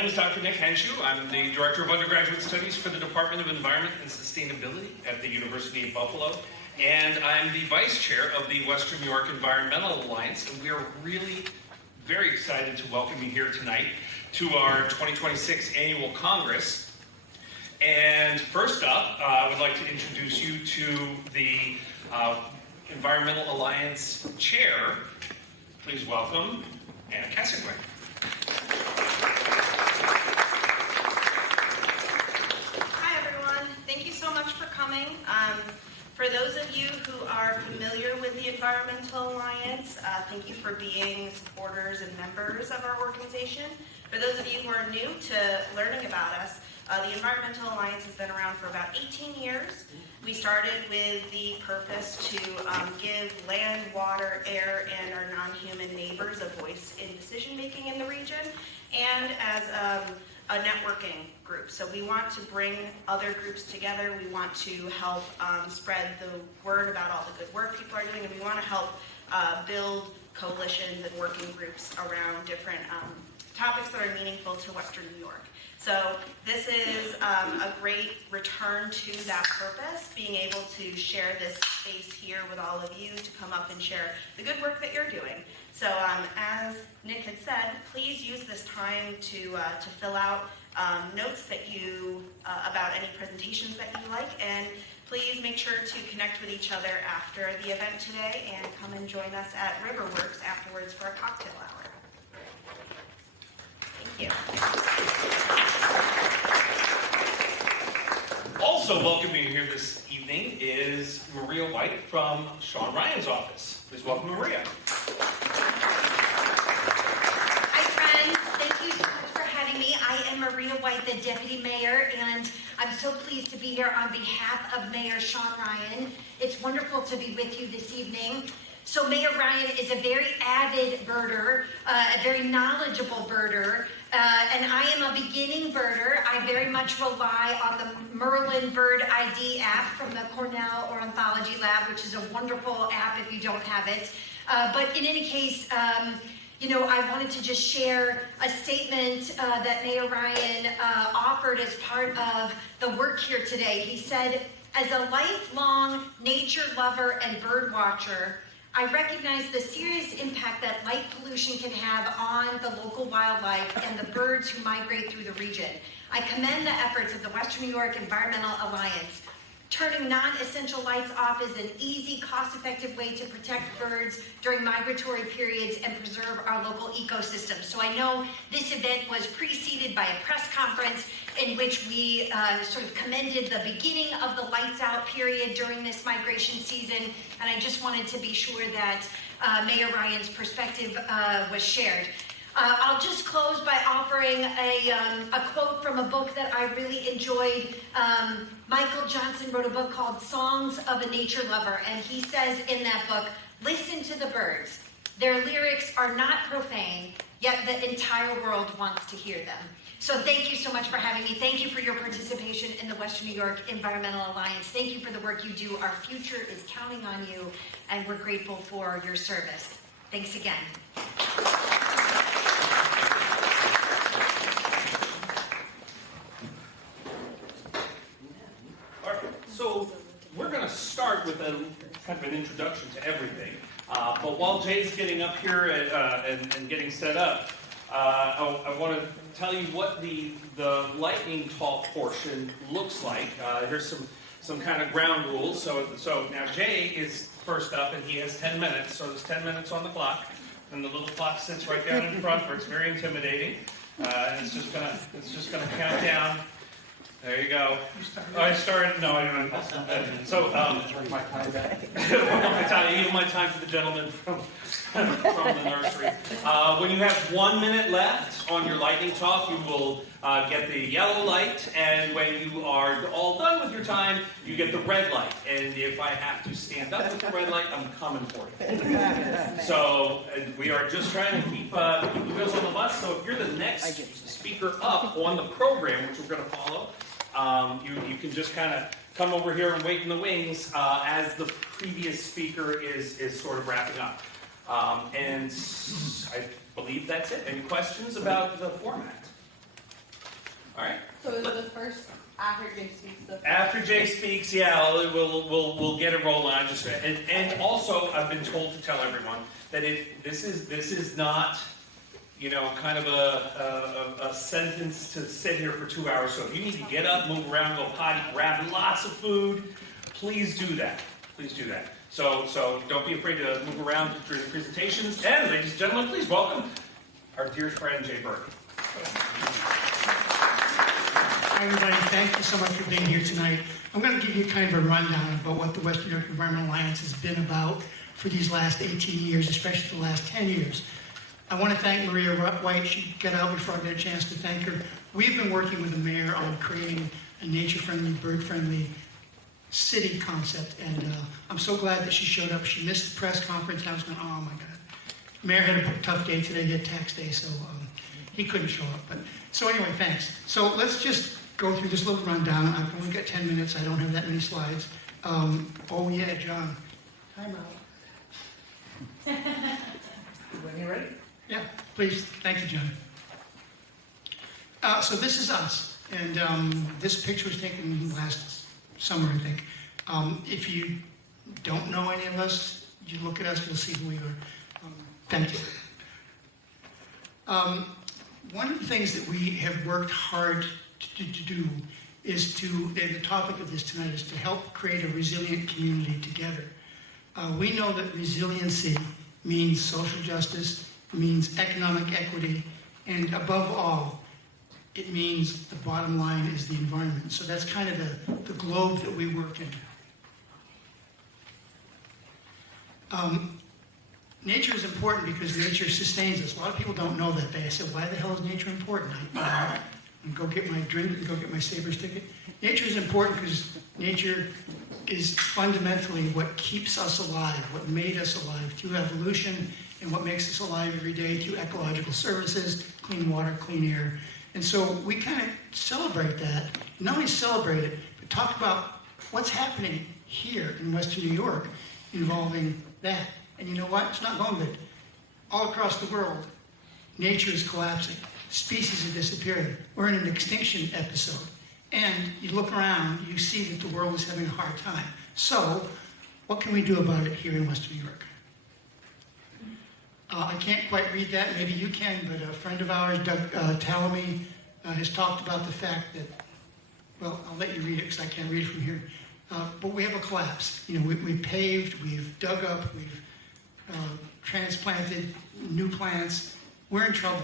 name is Dr. Nick Henshue. I'm the Director of Undergraduate Studies for the Department of Environment and Sustainability at the University of Buffalo. And I'm the Vice Chair of the Western New York Environmental Alliance. And we are really very excited to welcome you here tonight to our 2026 Annual Congress. And first up, I would like to introduce you to the Environmental Alliance Chair. Please welcome Anna Castonguay. Hi everyone, thank you so much for coming. For those of you who are familiar with the Environmental Alliance, thank you for being supporters and members of our organization. For those of you who are new to learning about us, the Environmental Alliance has been around for about 18 years. We started with the purpose to give land, water, air, and our non-human neighbors a voice in decision-making in the region, and as a networking group. So we want to bring other groups together. We want to help spread the word about all the good work people are doing, and we want to help build coalitions and working groups around different topics that are meaningful to Western New York. So this is a great return to that purpose, being able to share this space here with all of you to come up and share the good work that you're doing. So as Nick had said, please use this time to fill out notes that you about any presentations that you like, and please make sure to connect with each other after the event today and come and join us at Riverworks afterwards for a cocktail hour. Thank you. Also welcoming you here this evening is Maria Whyte from Sean Ryan's office. Please welcome Maria. Hi friends, thank you so much for having me. I am Maria Whyte, the Deputy Mayor, and I'm so pleased to be here on behalf of Mayor Sean Ryan. It's wonderful to be with you this evening. So Mayor Ryan is a very avid birder, a very knowledgeable birder, and I am a beginning birder. I very much rely on the Merlin Bird ID app from the Cornell Ornithology Lab, which is a wonderful app if you don't have it. But in any case, I wanted to just share a statement that Mayor Ryan offered as part of the work here today. He said, "As a lifelong nature lover and bird watcher, I recognize the serious impact that light pollution can have on the local wildlife and the birds who migrate through the region. I commend the efforts of the Western New York Environmental Alliance. Turning non-essential lights off is an easy, cost-effective way to protect birds during migratory periods and preserve our local ecosystem." So I know this event was preceded by a press conference in which we sort of commended the beginning of the lights out period during this migration season, and I just wanted to be sure that Mayor Ryan's perspective was shared. I'll just close by offering a quote from a book that I really enjoyed. Michael Johnson wrote a book called Songs of a Nature Lover, and he says in that book, "Listen to the birds. Their lyrics are not profane, yet the entire world wants to hear them." So thank you so much for having me. Thank you for your participation in the Western New York Environmental Alliance. Thank you for the work you do. Our future is counting on you, and we're grateful for your service. Thanks again. So we're going to start with a kind of an introduction to everything. But while Jay's getting up here and getting set up, I want to tell you what the lightning talk portion looks like. Here's some kind of ground rules. So now Jay is first up, and he has 10 minutes. So there's 10 minutes on the clock, and the little clock sits right down in front, where it's very intimidating. And it's just gonna count down. There you go. Oh, I started. No, I don't know. So, I yield my time to the gentleman from the nursery. When you have 1 minute left on your lightning talk, you will get the yellow light, and when you are all done with your time, you get the red light. And if I have to stand up with the red light, I'm coming for you. So we are just trying to keep the wheels on the bus. So if you're the next speaker up on the program, which we're going to follow, you can just kind of come over here and wait in the wings as the previous speaker is sort of wrapping up. And I believe that's it. Any questions about the format? All right. So is the first after Jay speaks? After Jay speaks, yeah, we'll get a roll on. And also, I've been told to tell everyone that this is not, kind of a sentence to sit here for 2 hours. So if you need to get up, move around, go potty, grab lots of food, please do that. Please do that. So don't be afraid to move around during the presentations. And ladies and gentlemen, please welcome our dear friend Jay Burney. Hi, everybody. Thank you so much for being here tonight. I'm going to give you kind of a rundown about what the Western New York Environmental Alliance has been about for these last 18 years, especially the last 10 years. I want to thank Maria Whyte. She got out before I got a chance to thank her. We've been working with the mayor on creating a nature-friendly, bird-friendly city concept, and I'm so glad that she showed up. She missed the press conference, and I was going, oh my God. The mayor had a tough day today. He had tax day, so he couldn't show up. So anyway, thanks. So let's just go through this little rundown. I've only got 10 minutes. I don't have that many slides. Oh yeah, John. Time out. When you're ready? Yeah, please. Thank you, John. So this is us. And this picture was taken last summer, I think. If you don't know any of us, you look at us, you'll see who we are. Thank you. One of the things that we have worked hard to do is to, and the topic of this tonight is to help create a resilient community together. We know that resiliency means social justice, means economic equity, and above all, it means the bottom line is the environment. So that's kind of the globe that we work in. Nature is important because nature sustains us. A lot of people don't know that. They say, why the hell is nature important? And go get my drink and go get my Sabres ticket. Nature is important because nature is fundamentally what keeps us alive, what made us alive through evolution, and what makes us alive every day through ecological services, clean water, clean air. And so we kind of celebrate that. Not only celebrate it, but talk about what's happening here in Western New York involving that. And you know what? It's not going good. All across the world, nature is collapsing. Species are disappearing. We're in an extinction episode. And you look around, you see that the world is having a hard time. So, what can we do about it here in Western New York? I can't quite read that. Maybe you can, but a friend of ours, Doug Talamy, has talked about the fact that, well, I'll let you read it because I can't read it from here. But we have a collapse. We've paved, we've dug up, we've transplanted new plants. We're in trouble.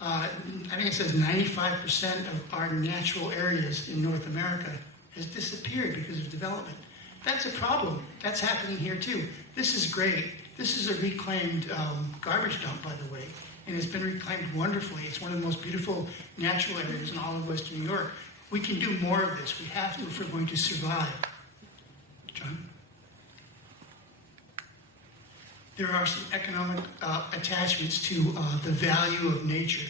I think it says 95% of our natural areas in North America has disappeared because of development. That's a problem. That's happening here too. This is great. This is a reclaimed garbage dump, by the way, and it's been reclaimed wonderfully. It's one of the most beautiful natural areas in all of Western New York. We can do more of this. We have to if we're going to survive. John? There are some economic attachments to the value of nature.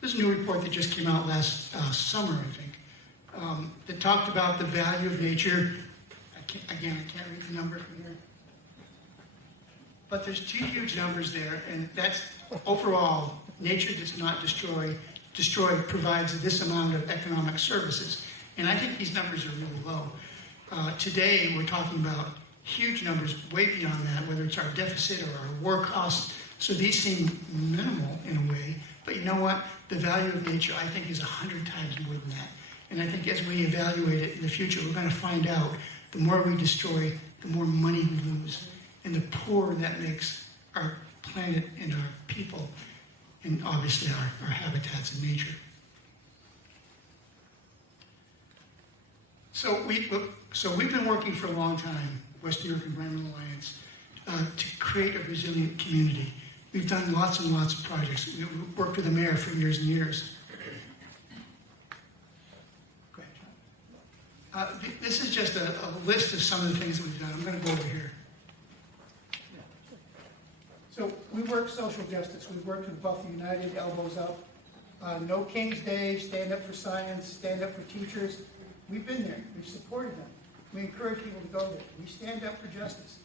There's a new report that just came out last summer, I think, that talked about the value of nature. I can't read the number from here. But there's two huge numbers there, and that's overall, nature does not destroy, provides this amount of economic services. And I think these numbers are really low. Today, we're talking about huge numbers way beyond that, whether it's our deficit or our war costs. So these seem minimal in a way, but you know what? The value of nature, I think, is 100 times more than that. And I think as we evaluate it in the future, we're going to find out the more we destroy, the more money we lose, and the poorer that makes our planet and our people, and obviously our habitats and nature. So we've been working for a long time, Western New York Environmental Alliance, to create a resilient community. We've done lots and lots of projects. We've worked with the mayor for years and years. This is just a list of some of the things that we've done. I'm going to go over here. So we work social justice. We've worked with Buffalo United, Elbows Up, No King's Day, Stand Up for Science, Stand Up for Teachers. We've been there. We've supported them. We encourage people to go there. We stand up for justice.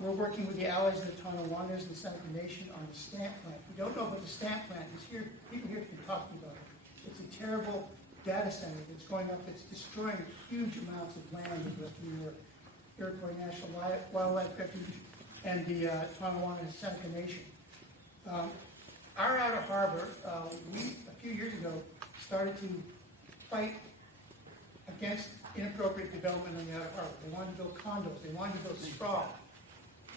We're working with the allies of the Tonawanders and the Seneca Nation on the stamp plant. If you don't know about the stamp plant, it's here. People here can talk to you about it. It's a terrible data center that's going up, that's destroying huge amounts of land in western New York. Iroquois National Wildlife Refuge and the Tonawanda and Seneca Nation. Our outer harbor, we, a few years ago, started to fight against inappropriate development on the outer harbor. They wanted to build condos, they wanted to build sprawl.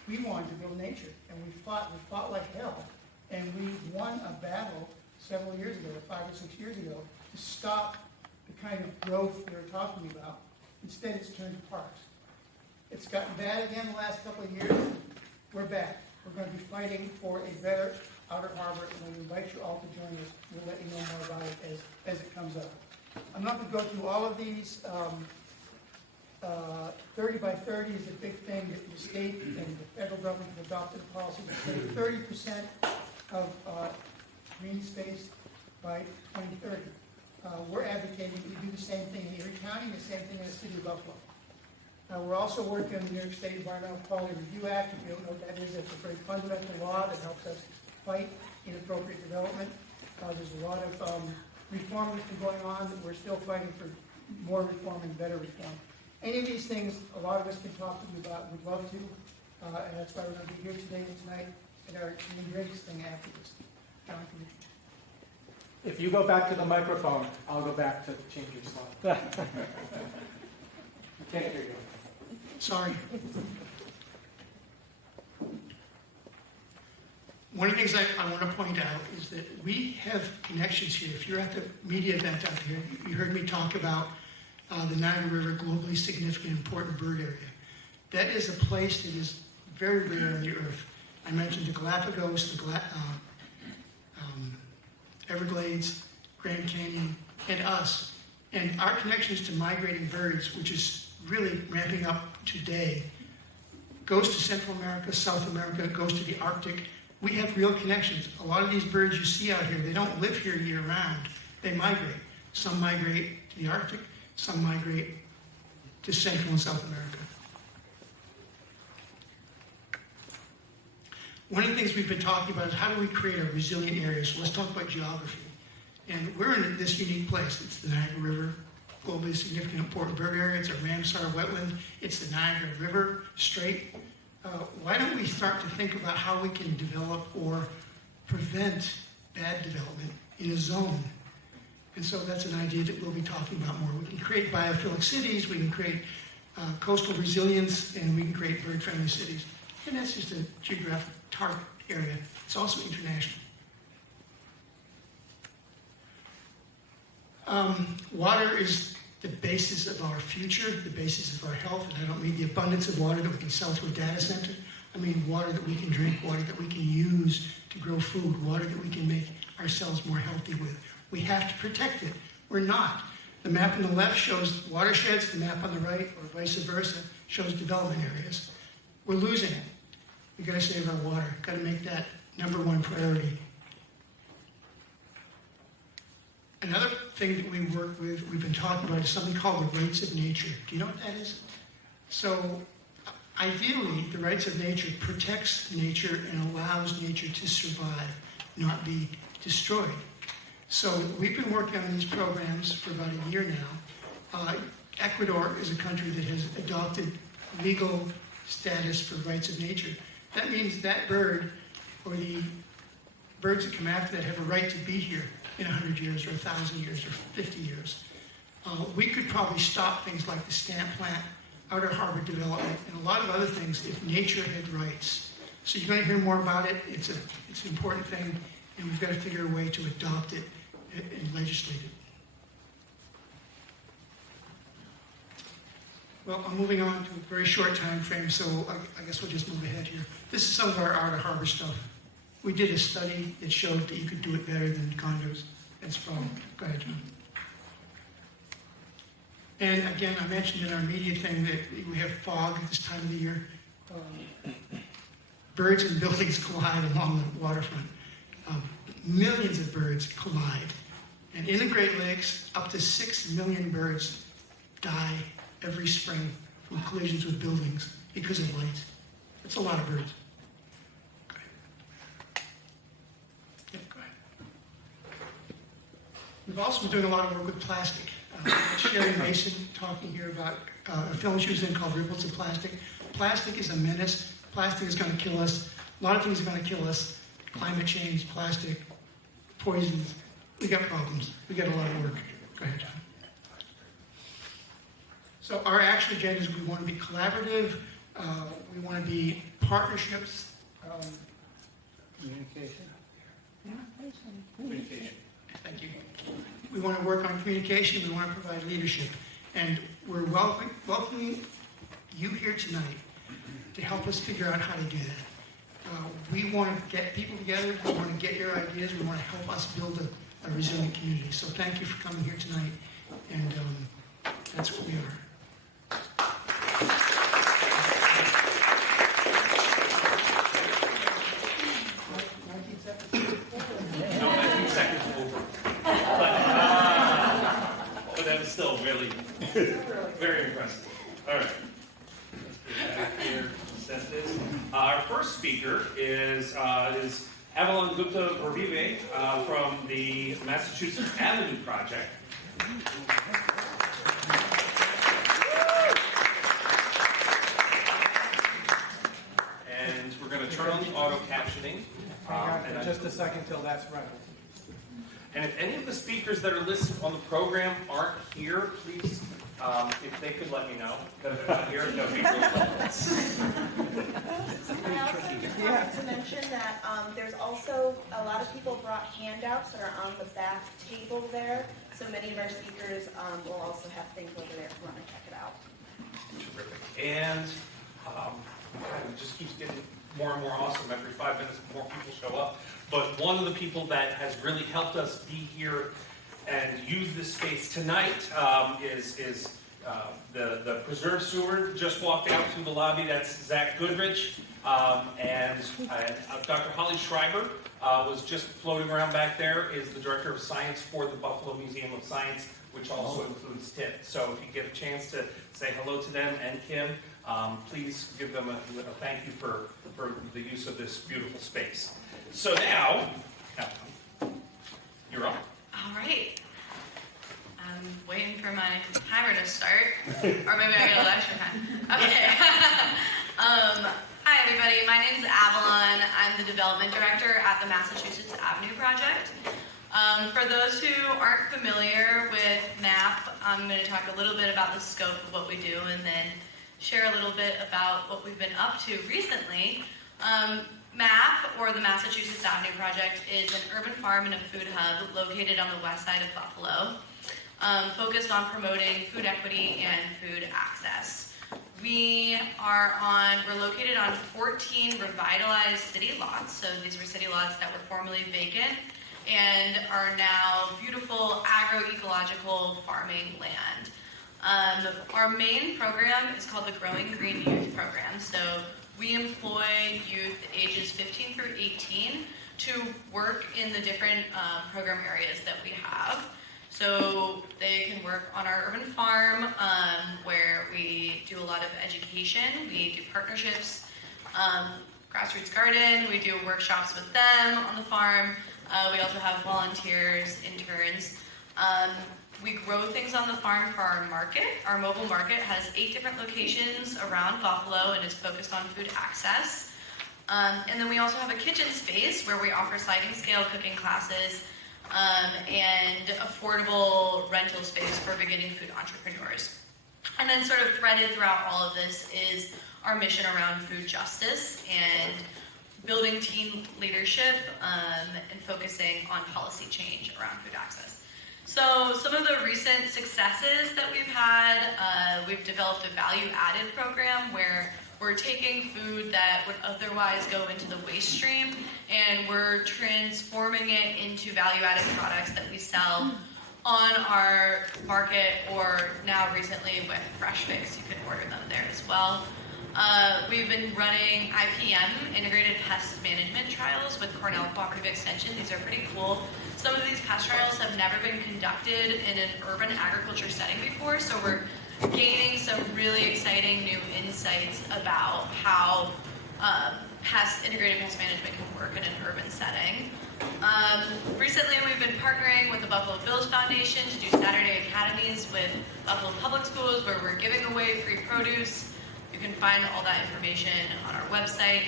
We wanted to build nature, and we fought like hell. And we won a battle several years ago, 5 or 6 years ago, to stop the kind of growth they were talking about. Instead, it's turned to parks. It's gotten bad again the last couple of years. We're back. We're going to be fighting for a better outer harbor, and we invite you all to join us. We'll let you know more about it as it comes up. I'm not going to go through all of these. 30 by 30 is a big thing that the state and the federal government have adopted a policy to save 30% of green space by 2030. We're advocating we do the same thing in Erie County, the same thing in the city of Buffalo. We're also working on the New York State Environmental Quality Review Act. If you don't know what that is, it's a very fundamental law that helps us fight inappropriate development. There's a lot of reform that's been going on that we're still fighting for more reform and better reform. Any of these things, a lot of us can talk to you about. We'd love to, and that's why we're going to be here today and tonight at our drinks thing after this. John, can you? If you go back to the microphone, I'll go back to change your slide. Can't hear you. Sorry. One of the things I want to point out is that we have connections here. If you're at the media event out here, you heard me talk about the Niagara River, globally significant, important bird area. That is a place that is very rare on the earth. I mentioned the Galapagos, the Everglades, Grand Canyon, and us. And our connections to migrating birds, which is really ramping up today, goes to Central America, South America, goes to the Arctic. We have real connections. A lot of these birds you see out here, they don't live here year-round. They migrate. Some migrate to the Arctic, some migrate to Central and South America. One of the things we've been talking about is how do we create a resilient area? So let's talk about geography. And we're in this unique place. It's the Niagara River, globally significant important bird area. It's a Ramsar wetland. It's the Niagara River Strait. Why don't we start to think about how we can develop or prevent bad development in a zone? And so that's an idea that we'll be talking about more. We can create biophilic cities, we can create coastal resilience, and we can create bird-friendly cities. And that's just a geographic target area. It's also international. Water is the basis of our future, the basis of our health, and I don't mean the abundance of water that we can sell to a data center. I mean water that we can drink, water that we can use to grow food, water that we can make ourselves more healthy with. We have to protect it. We're not. The map on the left shows watersheds, the map on the right, or vice versa, shows development areas. We're losing it. We've got to save our water. Got to make that #1 priority. Another thing that we work with, we've been talking about, is something called the rights of nature. Do you know what that is? So, ideally, the rights of nature protects nature and allows nature to survive, not be destroyed. So we've been working on these programs for about a year now. Ecuador is a country that has adopted legal status for rights of nature. That means that bird, or the birds that come after that, have a right to be here in 100 years, or 1,000 years, or 50 years. We could probably stop things like the stamp plant, outer harbor development, and a lot of other things if nature had rights. So you're going to hear more about it. It's an important thing, and we've got to figure a way to adopt it and legislate it. Well, I'm moving on to a very short time frame, so I guess we'll just move ahead here. This is some of our outer harbor stuff. We did a study that showed that you could do it better than condos and sprawl. Go ahead, John. And again, I mentioned in our media thing that we have fog at this time of the year. Birds and buildings collide along the waterfront. Millions of birds collide. And in the Great Lakes, up to 6 million birds die every spring from collisions with buildings because of light. That's a lot of birds. Go ahead. We've also been doing a lot of work with plastic. Sherry Mason talking here about a film she was in called Ripples of Plastic. Plastic is a menace. Plastic is going to kill us. A lot of things are going to kill us. Climate change, plastic, poisons. We got problems. We got a lot of work. Go ahead, John. So our action agenda is we want to be collaborative. We want to be partnerships. Communication. Thank you. We want to work on communication. We want to provide leadership. And we're welcoming you here tonight to help us figure out how to do that. We want to get people together. We want to get your ideas. We want to help us build a resilient community. So thank you for coming here tonight. And that's what we are. No, 19 seconds over. But that was still really very impressive. All right. Let's get back here. Set this. Our first speaker is Avalon Gupta VerWiebe from the Massachusetts Avenue Project. And we're going to turn on the auto captioning. Hang on for just a second till that's running. And if any of the speakers that are listed on the program aren't here, please, if they could let me know that they're not here, that would be really helpful. I also just wanted to mention that there's also a lot of people brought handouts that are on the back table there. So many of our speakers will also have things over there if you want to check it out. Terrific. And it just keeps getting more and more awesome. Every 5 minutes, more people show up. But one of the people that has really helped us be here and use this space tonight is the preserve steward. Just walked out through the lobby. That's Zach Goodrich. And Dr. Holly Schreiber was just floating around back there, is the director of science for the Buffalo Museum of Science, which also includes TIP. So if you get a chance to say hello to them and Kim, please give them a thank you for the use of this beautiful space. So now, you're on. All right. I'm waiting for my timer to start, or maybe I get a little extra time. Okay. Hi, everybody. My name is Avalon. I'm the development director at the Massachusetts Avenue Project. For those who aren't familiar with MAP, I'm going to talk a little bit about the scope of what we do and then share a little bit about what we've been up to recently. MAP, or the Massachusetts Avenue Project, is an urban farm and a food hub located on the west side of Buffalo, focused on promoting food equity and food access. We're located on 14 revitalized city lots. So these were city lots that were formerly vacant and are now beautiful agroecological farming land. Our main program is called the Growing Green Youth Program. So we employ youth ages 15 through 18 to work in the different program areas that we have. So they can work on our urban farm, where we do a lot of education. We do partnerships, grassroots garden. We do workshops with them on the farm. We also have volunteers, interns. We grow things on the farm for our market. Our mobile market has 8 different locations around Buffalo and is focused on food access. And then we also have a kitchen space where we offer sliding scale cooking classes and affordable rental space for beginning food entrepreneurs. And then sort of threaded throughout all of this is our mission around food justice and building teen leadership and focusing on policy change around food access. So some of the recent successes that we've had, we've developed a value-added program where we're taking food that would otherwise go into the waste stream and we're transforming it into value-added products that we sell on our market, or now recently with FreshFix, you can order them there as well. We've been running IPM, Integrated Pest Management Trials, with Cornell Cooperative Extension. These are pretty cool. Some of these pest trials have never been conducted in an urban agriculture setting before, so we're gaining some really exciting new insights about how integrated pest management can work in an urban setting. Recently, we've been partnering with the Buffalo Bills Foundation to do Saturday Academies with Buffalo Public Schools, where we're giving away free produce. You can find all that information on our website.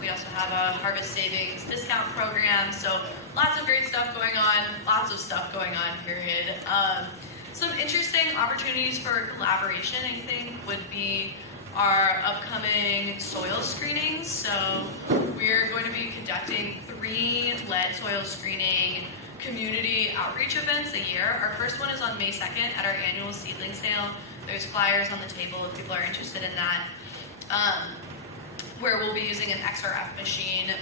We also have a harvest savings discount program, so lots of great stuff going on, lots of stuff going on, period. Some interesting opportunities for collaboration, I think, would be our upcoming soil screenings. So we're going to be conducting 3 lead soil screening community outreach events a year. Our first one is on May 2nd at our annual seedling sale. There's flyers on the table if people are interested in that. Where we'll be using an XRF machine in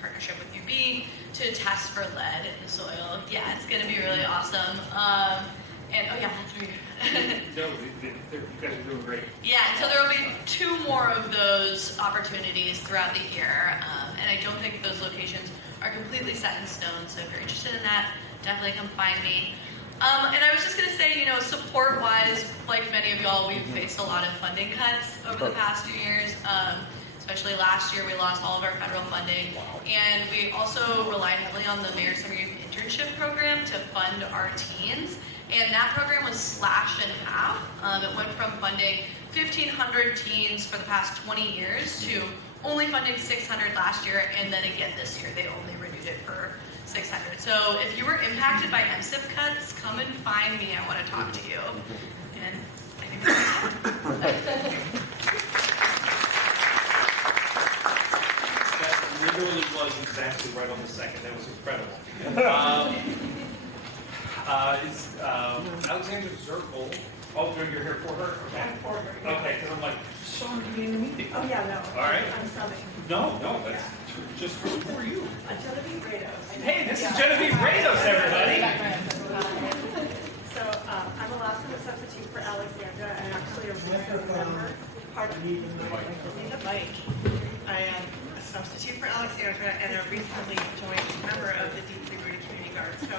partnership with UB to test for lead in the soil. Yeah, it's going to be really awesome. And oh yeah, that's me. No, you guys are doing great. Yeah, and so there will be 2 more of those opportunities throughout the year. And I don't think those locations are completely set in stone. So if you're interested in that, definitely come find me. And I was just going to say, support-wise, like many of y'all, we've faced a lot of funding cuts over the past 2 years. Especially last year, we lost all of our federal funding. And we also relied heavily on the Mayor's Summer Youth Internship Program to fund our teens. And that program was slashed in half. It went from funding 1,500 teens for the past 20 years to only funding 600 last year. And then again this year, they only renewed it for 600. So if you were impacted by MSIP cuts, come and find me. I want to talk to you. And I think that's it. That literally was exactly right on the second. That was incredible. Is Alexandra Zirkle? Oh, you're here for her? Okay. I'm for her. Okay, because I'm like, sorry to be in the meeting. Oh, yeah, no. All right. I'm subbing. No, that's just who are you? Genevieve Rados. Hey, this is Genevieve Rados, everybody. So I'm a last minute substitute for Alexandra, and actually a recent member. Pardon? Need the mic. I am a substitute for Alexandra and a recently joined member of the DeeplyRooted Community Guard. So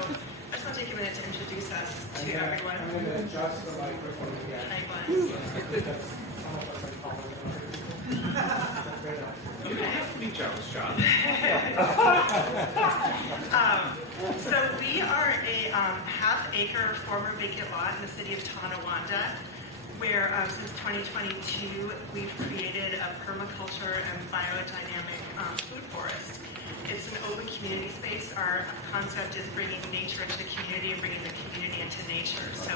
I just want to take a minute to introduce us to everyone. I'm going to adjust the microphone again. You're going to have to be jealous, John. So we are a half-acre former vacant lot in the city of Tonawanda, where since 2022 we've created a permaculture and biodynamic food forest. It's an open community space. Our concept is bringing nature into the community and bringing the community into nature. So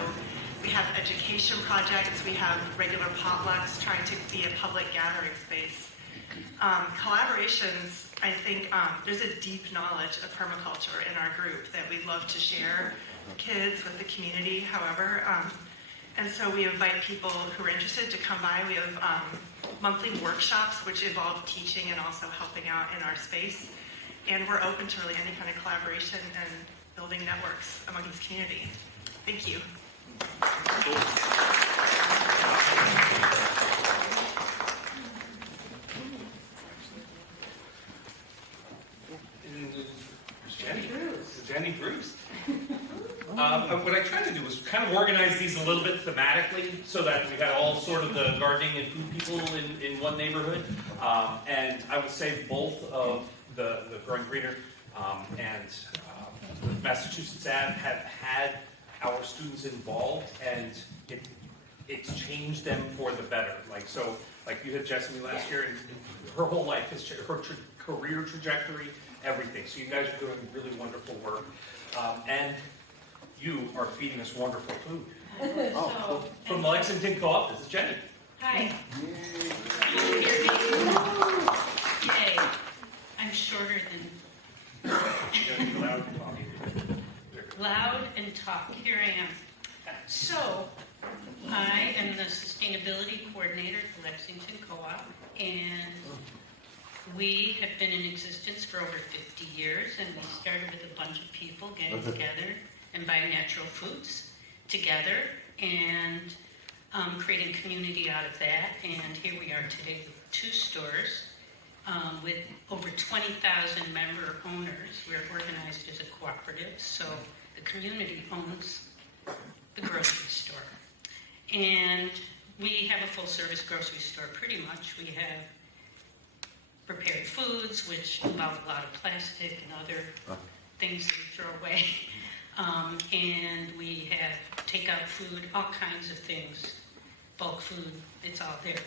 we have education projects, we have regular potlucks, trying to be a public gathering space. Collaborations, I think there's a deep knowledge of permaculture in our group that we love to share, kids with the community, however. And so we invite people who are interested to come by. We have monthly workshops which involve teaching and also helping out in our space. And we're open to really any kind of collaboration and building networks among this community. Thank you. Jenny Bruce. What I tried to do was kind of organize these a little bit thematically so that we had all sort of the gardening and food people in one neighborhood. And I would say both of the Growing Greener and Massachusetts Ave have had our students involved, and it's changed them for the better. Like you had Jessamine last year, and her whole life has changed, her career trajectory, everything. So you guys are doing really wonderful work. And you are feeding us wonderful food. So, From the Lexington Co-op, this is Jenny. Hi. Yay. I'm shorter than loud and talk. Here I am. So, I am the sustainability coordinator for Lexington Co-op, and we have been in existence for over 50 years, and we started with a bunch of people getting together and buying natural foods together and creating community out of that. And here we are today with 2 stores with over 20,000 member owners. We're organized as a cooperative, so the community owns the grocery store. And we have a full-service grocery store, pretty much. We have prepared foods, which involve a lot of plastic and other things that you throw away. And we have takeout food, all kinds of things, bulk food, it's all there.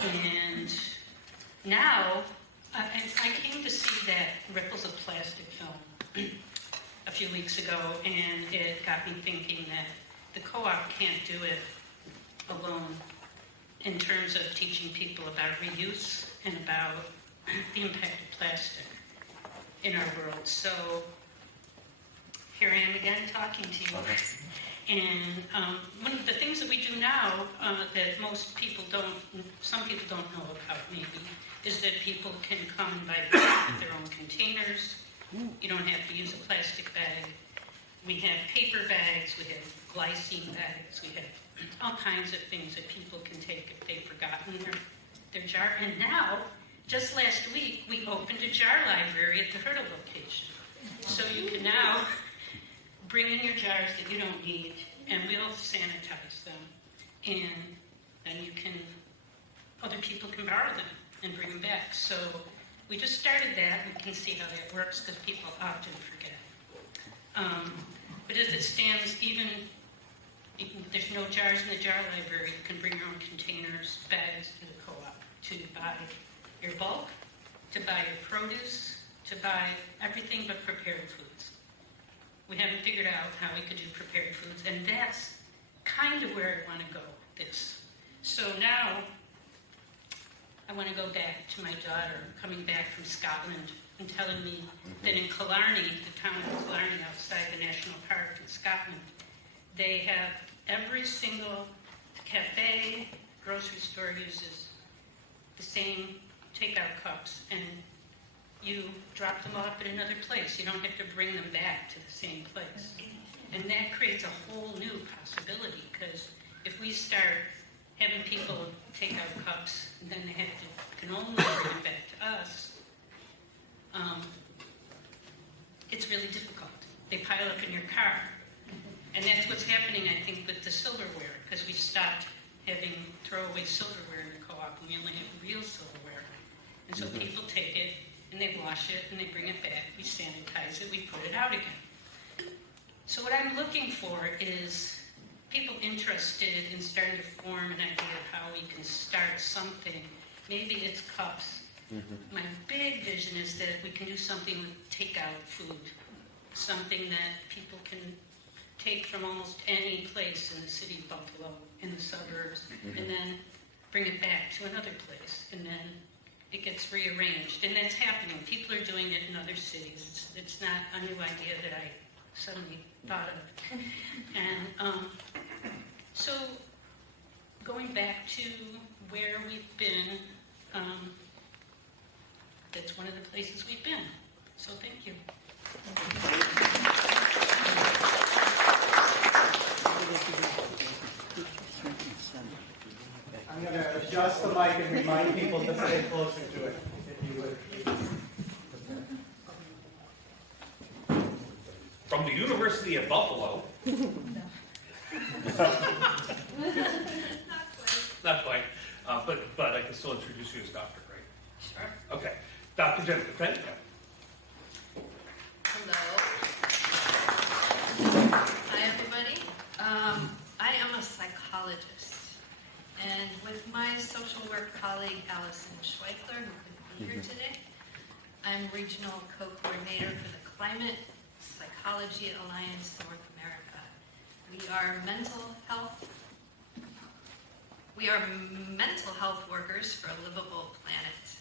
And now, I came to see that Ripples of Plastic film a few weeks ago, and it got me thinking that the co-op can't do it alone in terms of teaching people about reuse and about the impact of plastic in our world. So here I am again talking to you. And one of the things that we do now that most people don't, some people don't know about maybe, is that people can come and buy their own containers. You don't have to use a plastic bag. We have paper bags, we have glycine bags, we have all kinds of things that people can take if they've forgotten their jar. And now, just last week, we opened a jar library at the Hertel location. So you can now bring in your jars that you don't need, and we'll sanitize them. And then you can, other people can borrow them and bring them back. So we just started that. We can see how that works because people often forget. But as it stands, even there's no jars in the jar library, you can bring your own containers, bags to the co-op to buy your bulk, to buy your produce, to buy everything but prepared foods. We haven't figured out how we could do prepared foods, and that's kind of where I want to go with this. So now, I want to go back to my daughter coming back from Scotland and telling me that in Killarney, the town of Killarney outside the National Park in Scotland, they have every single cafe, grocery store uses the same takeout cups, and you drop them off at another place. You don't have to bring them back to the same place. And that creates a whole new possibility, because if we start having people take out cups, and then they can only bring them back to us, it's really difficult. They pile up in your car. And that's what's happening, I think, with the silverware, because we stopped having throwaway silverware in the co-op, and we only have real silverware. And so people take it, and they wash it, and they bring it back, we sanitize it, we put it out again. So what I'm looking for is people interested in starting to form an idea of how we can start something. Maybe it's cups. My big vision is that we can do something with takeout food, something that people can take from almost any place in the city of Buffalo, in the suburbs, and then bring it back to another place, and then it gets rearranged. And that's happening. People are doing it in other cities. It's not a new idea that I suddenly thought of. And so going back to where we've been, that's one of the places we've been. So thank you. I'm going to adjust the mic and remind people to stay closer to it, if you would. From the University of Buffalo. Not quite. But I can still introduce you as doctor, right? Sure. Okay. Dr. Genevieve Fendya. Hello. Hi, everybody. I am a psychologist, and with my social work colleague, Allison Schweikler, who couldn't be here today, I'm regional co-coordinator for the Climate Psychology Alliance North America. We are mental health workers for a livable planet.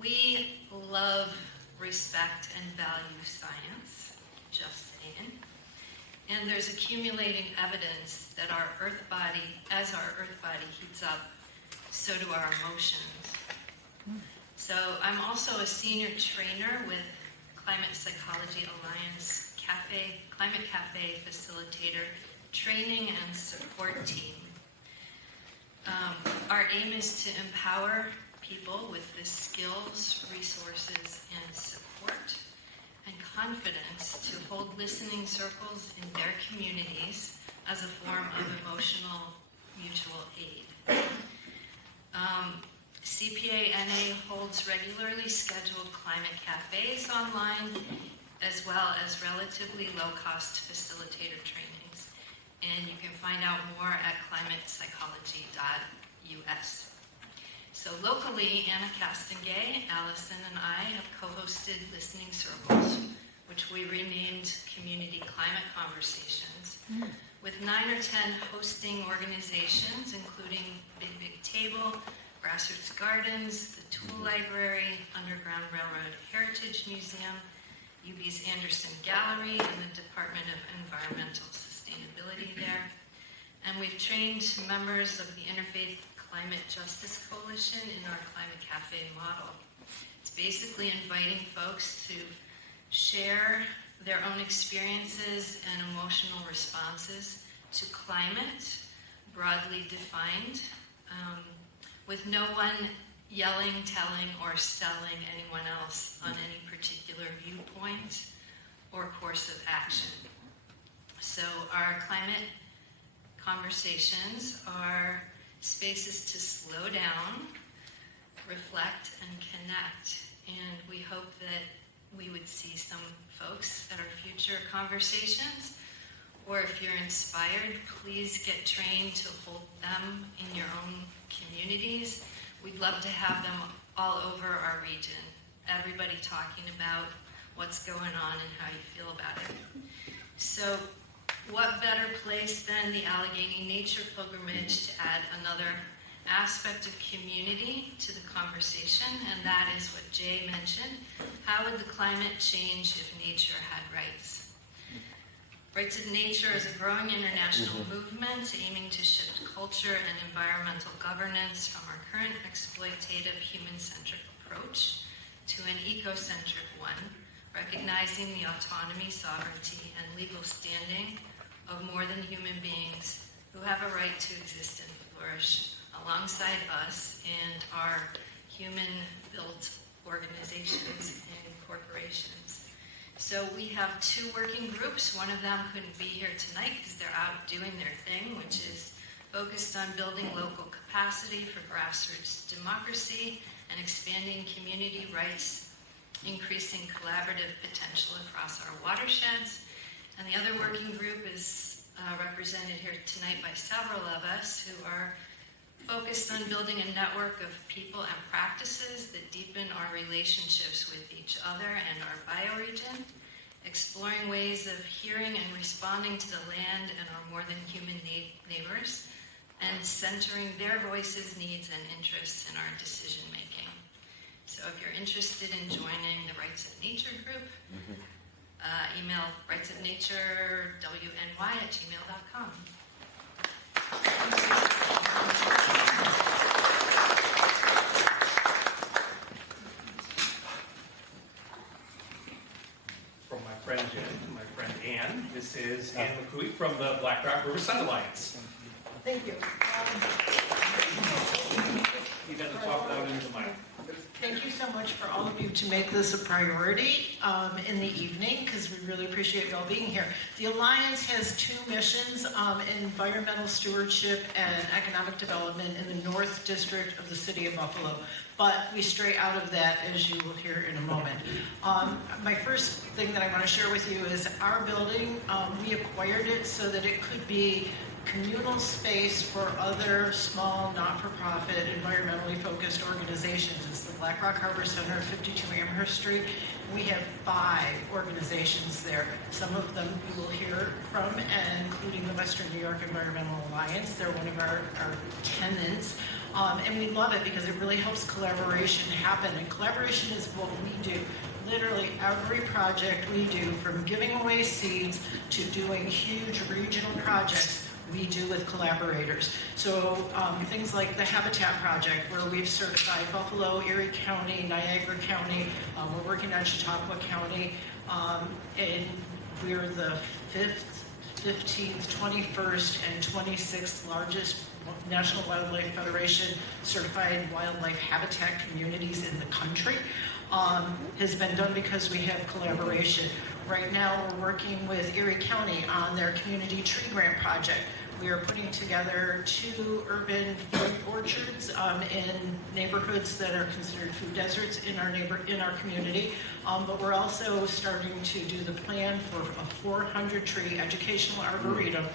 We love, respect, and value science, just saying. And there's accumulating evidence that as our Earth body heats up, so do our emotions. So I'm also a senior trainer with Climate Psychology Alliance Climate Cafe facilitator, training and support team. Our aim is to empower people with the skills, resources, and support and confidence to hold listening circles in their communities as a form of emotional mutual aid. CPA-NA holds regularly scheduled climate cafes online, as well as relatively low-cost facilitator trainings. And you can find out more at climatepsychology.us. So locally, Anna Castonguay, Allison, and I have co-hosted listening circles, which we renamed Community Climate Conversations, with 9 or 10 hosting organizations, including Big Table, Grassroots Gardens, the Tool Library, Underground Railroad Heritage Museum, UB's Anderson Gallery, and the Department of Environmental Sustainability there. And we've trained members of the Interfaith Climate Justice Coalition in our Climate Cafe model. It's basically inviting folks to share their own experiences and emotional responses to climate, broadly defined, with no one yelling, telling, or selling anyone else on any particular viewpoint or course of action. So our climate conversations are spaces to slow down, reflect, and connect. And we hope that we would see some folks at our future conversations. Or if you're inspired, please get trained to hold them in your own communities. We'd love to have them all over our region. Everybody talking about what's going on and how you feel about it. So what better place than the Allegheny Nature Pilgrimage to add another aspect of community to the conversation, and that is what Jay mentioned. How would the climate change if nature had rights? Rights of Nature is a growing international movement aiming to shift culture and environmental governance from our current exploitative human-centric approach to an eco-centric one, recognizing the autonomy, sovereignty, and legal standing of more than human beings who have a right to exist and flourish alongside us and our human-built organizations and corporations. So we have 2 working groups. One of them couldn't be here tonight because they're out doing their thing, which is focused on building local capacity for grassroots democracy and expanding community rights, increasing collaborative potential across our watersheds. And the other working group is represented here tonight by several of us who are focused on building a network of people and practices that deepen our relationships with each other and our bioregion, exploring ways of hearing and responding to the land and our more than human neighbors, and centering their voices, needs, and interests in our decision making. So if you're interested in joining the Rights of Nature group, email rightsofnature.wny@gmail.com. From my friend Jen and my friend Ann, this is Ann McCooey from the Blackrock Riverside Alliance. Thank you. You got to talk loud into the mic. Thank you so much for all of you to make this a priority in the evening, because we really appreciate you all being here. The Alliance has 2 missions, environmental stewardship and economic development in the North District of the City of Buffalo. But we stray out of that, as you will hear in a moment. My first thing that I want to share with you is our building, we acquired it so that it could be communal space for other small, not-for-profit, environmentally focused organizations. It's the Blackrock Harbor Center, 52 Amherst Street. We have 5 organizations there. Some of them you will hear from, and including the Western New York Environmental Alliance. They're one of our tenants. And we love it because it really helps collaboration happen. And collaboration is what we do. Literally every project we do, from giving away seeds to doing huge regional projects, we do with collaborators. So things like the Habitat Project, where we've certified Buffalo, Erie County, Niagara County. We're working on Chautauqua County. And we're the 5th, 15th, 21st, and 26th largest National Wildlife Federation certified wildlife habitat communities in the country. Has been done because we have collaboration. Right now we're working with Erie County on their community tree grant project, We are putting together 2 urban fruit orchards in neighborhoods that are considered food deserts in our community. But we're also starting to do the plan for a 400-tree educational arboretum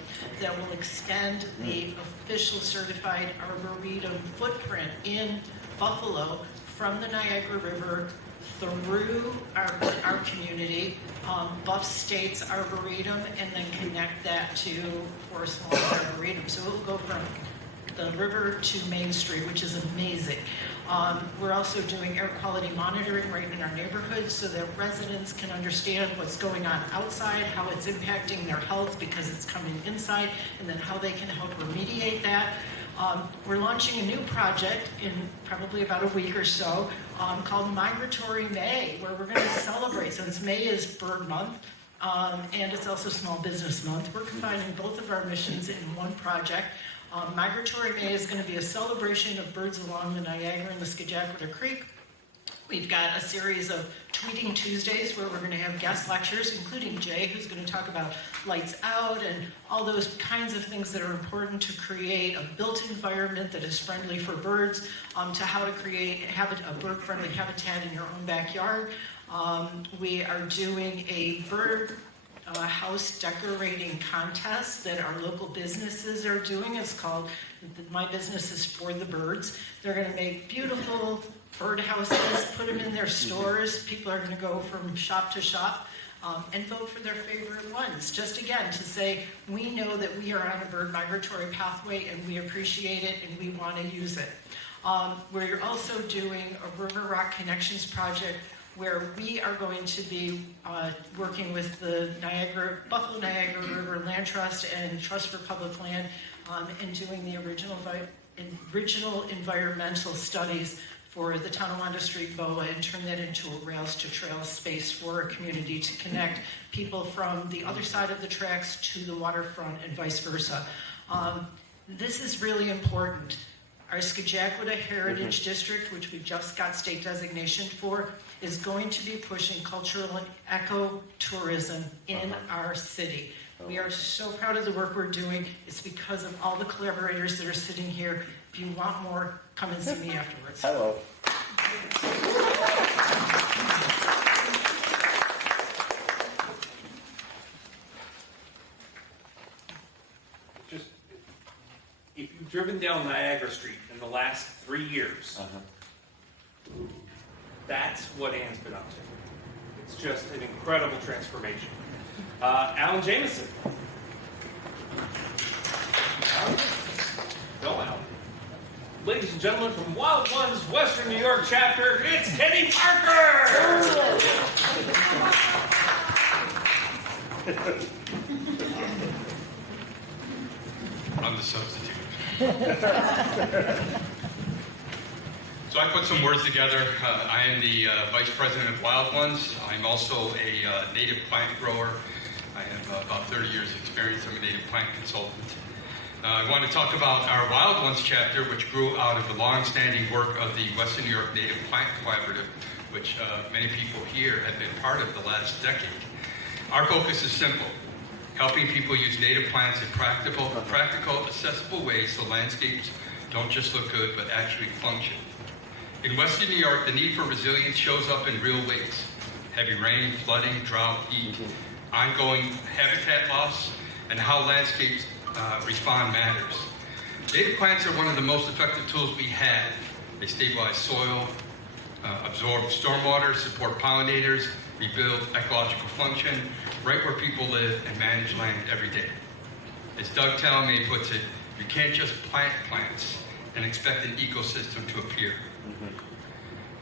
that will extend the official certified arboretum footprint in Buffalo from the Niagara River through our community, Buff State's Arboretum, and then connect that to Forest Lawn Arboretum. So it will go from the river to Main Street, which is amazing. We're also doing air quality monitoring right in our neighborhoods so that residents can understand what's going on outside, how it's impacting their health because it's coming inside, and then how they can help remediate that. We're launching a new project in probably about a week or so called Migratory May, where we're going to celebrate. Since May is Bird Month, and it's also Small Business Month, we're combining both of our missions in one project. Migratory May is going to be a celebration of birds along the Niagara and the Scajaquada Creek. We've got a series of Tweeting Tuesdays where we're going to have guest lectures, including Jay, who's going to talk about lights out and all those kinds of things that are important to create a built environment that is friendly for birds, to how to create a bird-friendly habitat in your own backyard. We are doing a bird house decorating contest that our local businesses are doing. It's called My Business is for the Birds. They're going to make beautiful bird houses, put them in their stores. People are going to go from shop to shop and vote for their favorite ones. Just again to say, we know that we are on a bird migratory pathway and we appreciate it and we want to use it. We're also doing a River Rock Connections project where we are going to be working with the Buffalo Niagara River Land Trust and Trust for Public Land and doing the original environmental studies for the Tonawanda Street BOA and turn that into a rails to trails space for a community to connect people from the other side of the tracks to the waterfront and vice versa. This is really important. Our Scajaquada Heritage District, which we just got state designation for, is going to be pushing cultural and ecotourism in our city. We are so proud of the work we're doing. It's because of all the collaborators that are sitting here. If you want more, come and see me afterwards. Hello. Just, if you've driven down Niagara Street in the last 3 years, that's what Ann's been up to. It's just an incredible transformation. Allan Jamieson. Go Allan. Ladies and gentlemen, from Wild One's Western New York chapter, it's Kenny Parker! I'm the substitute. So I put some words together. I am the Vice President of Wild Ones. I'm also a native plant grower. I have about 30 years experience. I'm a native plant consultant. I want to talk about our Wild Ones chapter, which grew out of the long-standing work of the Western New York Native Plant Cooperative, which many people here have been part of the last decade. Our focus is simple: helping people use native plants in practical, accessible ways so landscapes don't just look good, but actually function. In Western New York, the need for resilience shows up in real ways: heavy rain, flooding, drought, heat, ongoing habitat loss, and how landscapes respond matters. Native plants are one of the most effective tools we have. They stabilize soil, absorb stormwater, support pollinators, rebuild ecological function, right where people live and manage land every day. As Doug Talmay puts it, you can't just plant plants and expect an ecosystem to appear.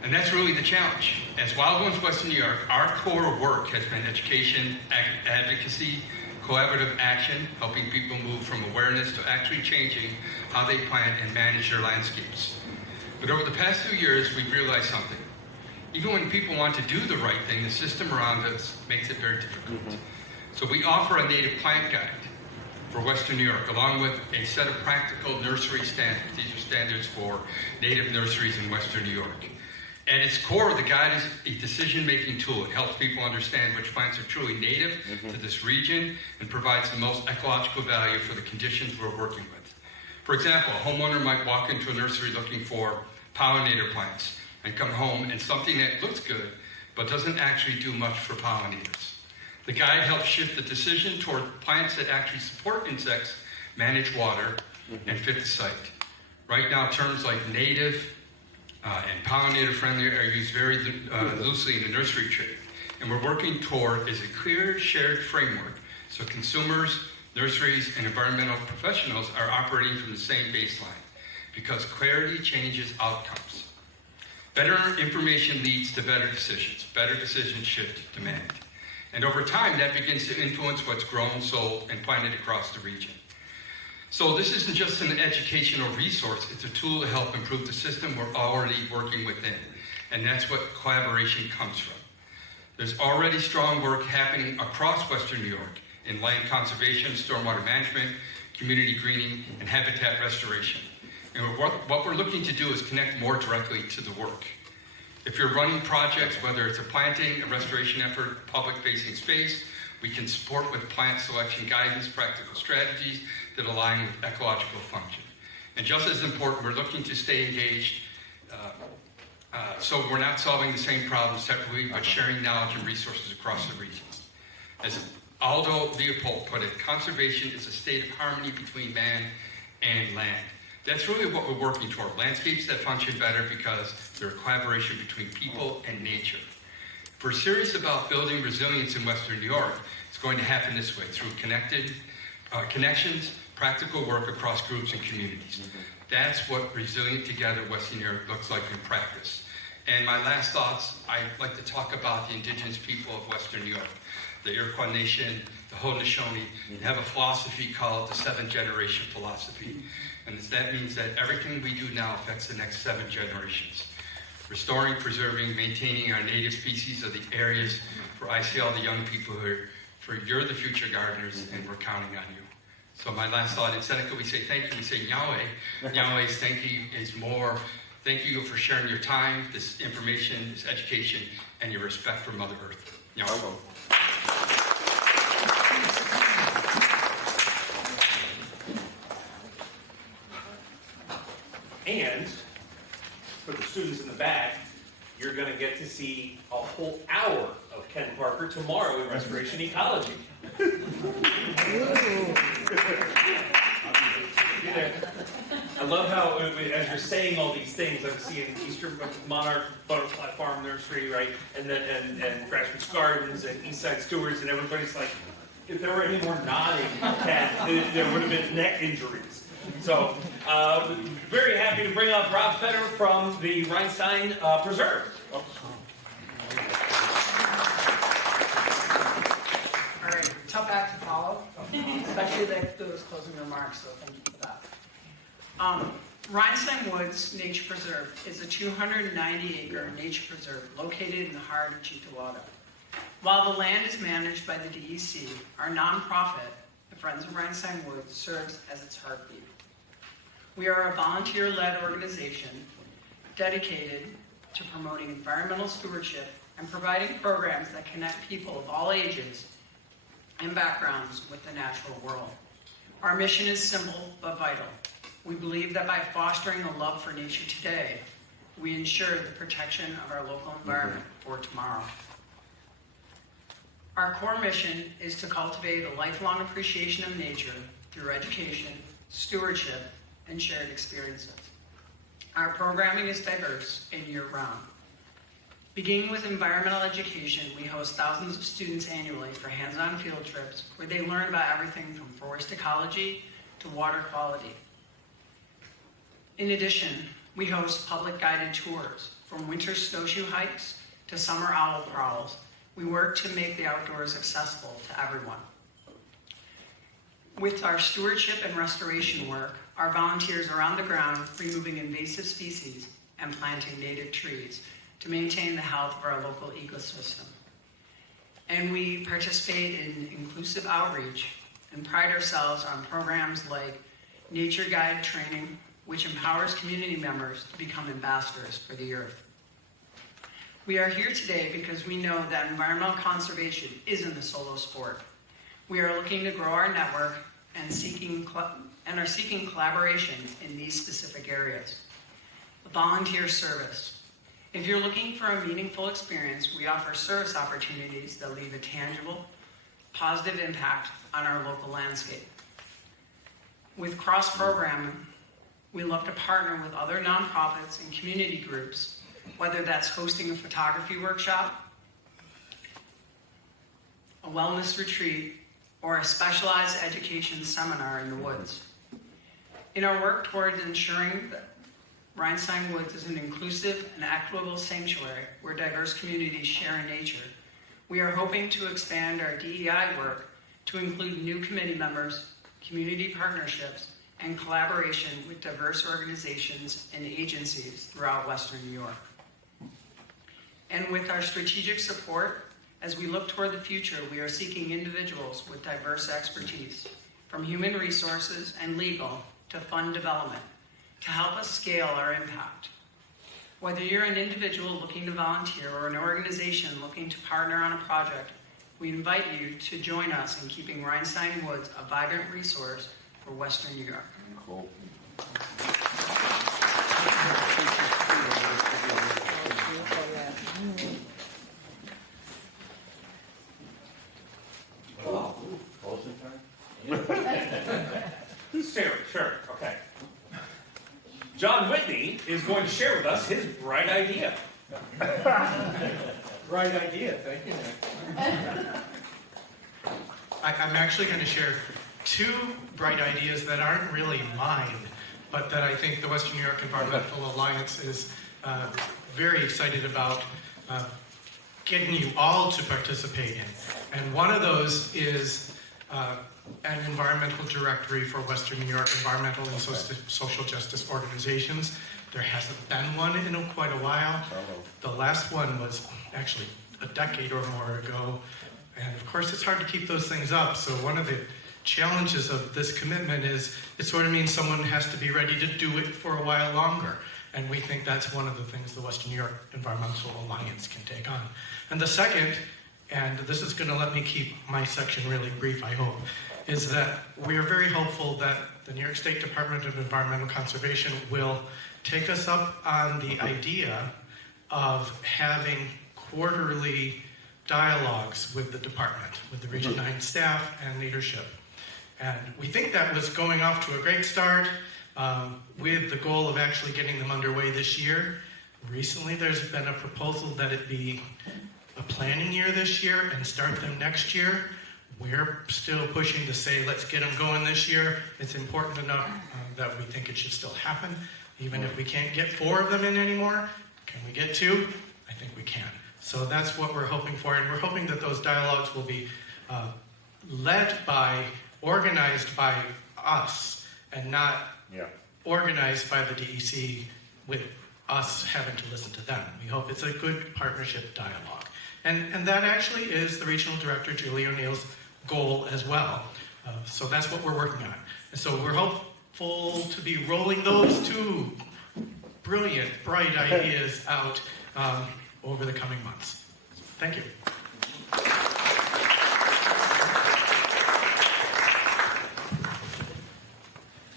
And that's really the challenge. As Wild Ones Western New York, our core work has been education, advocacy, collaborative action, helping people move from awareness to actually changing how they plant and manage their landscapes. But over the past few years, we've realized something. Even when people want to do the right thing, the system around us makes it very difficult. So we offer a native plant guide for Western New York, along with a set of practical nursery standards. These are standards for native nurseries in Western New York. At its core, the guide is a decision-making tool. It helps people understand which plants are truly native to this region and provides the most ecological value for the conditions we're working with. For example, a homeowner might walk into a nursery looking for pollinator plants and come home and something that looks good but doesn't actually do much for pollinators. The guide helps shift the decision toward plants that actually support insects, manage water, and fit the site. Right now, terms like native and pollinator friendly are used very loosely in the nursery trade. And we're working toward is a clear shared framework so consumers, nurseries, and environmental professionals are operating from the same baseline, because clarity changes outcomes. Better information leads to better decisions. Better decisions shift demand. And over time, that begins to influence what's grown, sold, and planted across the region. So this isn't just an educational resource, it's a tool to help improve the system we're already working within. And that's what collaboration comes from. There's already strong work happening across Western New York in land conservation, stormwater management, community greening, and habitat restoration. And what we're looking to do is connect more directly to the work. If you're running projects, whether it's a planting, a restoration effort, public-facing space, we can support with plant selection guidance, practical strategies that align with ecological function. And just as important, we're looking to stay engaged so we're not solving the same problems separately, but sharing knowledge and resources across the region. As Aldo Leopold put it, conservation is a state of harmony between man and land. That's really what we're working toward. Landscapes that function better because they're a collaboration between people and nature. If we're serious about building resilience in Western New York, it's going to happen this way, through connections, practical work across groups and communities. That's what Resilient Together Western New York looks like in practice. And my last thoughts, I'd like to talk about the indigenous people of Western New York, the Iroquois Nation, the Haudenosaunee. They have a philosophy called the 7th generation philosophy. And that means that everything we do now affects the next 7 generations. Restoring, preserving, maintaining our native species of the areas where I see all the young people here. For you're the future gardeners, and we're counting on you. So my last thought, in Seneca, we say thank you, we say Nyaweh. Nyaweh's thank you is more, thank you for sharing your time, this information, this education, and your respect for Mother Earth. Nyaweh. And for the students in the back, you're going to get to see a whole hour of Ken Parker tomorrow in Restoration Ecology. I love how, as you're saying all these things, I'm seeing Eastern Monarch Butterfly Farm Nursery, right, and Freshman's Gardens and Eastside Stewards, and everybody's like, if there were any more nodding, there would have been neck injuries. So, very happy to bring up Rob Fetter from the Reinstein Preserve. All right, tough act to follow, especially those closing remarks, so thank you for that. Reinstein Woods Nature Preserve is a 290-acre nature preserve located in the heart of Cheektowaga. While the land is managed by the DEC, our nonprofit, the Friends of Reinstein Woods, serves as its heartbeat. We are a volunteer-led organization dedicated to promoting environmental stewardship and providing programs that connect people of all ages and backgrounds with the natural world. Our mission is simple but vital. We believe that by fostering a love for nature today, we ensure the protection of our local environment for tomorrow. Our core mission is to cultivate a lifelong appreciation of nature through education, stewardship, and shared experiences. Our programming is diverse and year-round. Beginning with environmental education, we host thousands of students annually for hands-on field trips where they learn about everything from forest ecology to water quality. In addition, we host public guided tours, from winter snowshoe hikes to summer owl prowls. We work to make the outdoors accessible to everyone. With our stewardship and restoration work, our volunteers are on the ground removing invasive species and planting native trees to maintain the health of our local ecosystem. And we participate in inclusive outreach and pride ourselves on programs like Nature Guide training, which empowers community members to become ambassadors for the earth. We are here today because we know that environmental conservation isn't a solo sport. We are looking to grow our network and are seeking collaboration in these specific areas. Volunteer service. If you're looking for a meaningful experience, we offer service opportunities that leave a tangible, positive impact on our local landscape. With cross-programming, we love to partner with other nonprofits and community groups, whether that's hosting a photography workshop, a wellness retreat, or a specialized education seminar in the woods. In our work towards ensuring that Reinstein Woods is an inclusive and equitable sanctuary where diverse communities share in nature, we are hoping to expand our DEI work to include new committee members, community partnerships, and collaboration with diverse organizations and agencies throughout Western New York. And with our strategic support, as we look toward the future, we are seeking individuals with diverse expertise, from human resources and legal to fund development, to help us scale our impact. Whether you're an individual looking to volunteer or an organization looking to partner on a project, we invite you to join us in keeping Reinstein Woods a vibrant resource for Western New York. Cool. Sure, okay. John Whitney is going to share with us his bright idea. Right idea, thank you, Nick. I'm actually going to share two bright ideas that aren't really mine, but that I think the Western New York Environmental Alliance is very excited about getting you all to participate in. And one of those is an environmental directory for Western New York environmental and social justice organizations. There hasn't been one in quite a while. The last one was actually a decade or more ago. And of course, it's hard to keep those things up. So one of the challenges of this commitment is it sort of means someone has to be ready to do it for a while longer. And we think that's one of the things the Western New York Environmental Alliance can take on. And the second, and this is going to let me keep my section really brief, I hope, is that we are very hopeful that the New York State Department of Environmental Conservation will take us up on the idea of having quarterly dialogues with the department, with the Region 9 staff and leadership. And we think that was going off to a great start with the goal of actually getting them underway this year. Recently, there's been a proposal that it be a planning year this year and start them next year. We're still pushing to say, let's get them going this year. It's important enough that we think it should still happen. Even if we can't get 4 of them in anymore, can we get 2? I think we can. So that's what we're hoping for, and we're hoping that those dialogues will be organized by us, and not organized by the DEC with us having to listen to them. We hope it's a good partnership dialogue. And that actually is the Regional Director, Julie O'Neill's, goal as well. So that's what we're working on. And so we're hopeful to be rolling those 2 brilliant, bright ideas out over the coming months. Thank you.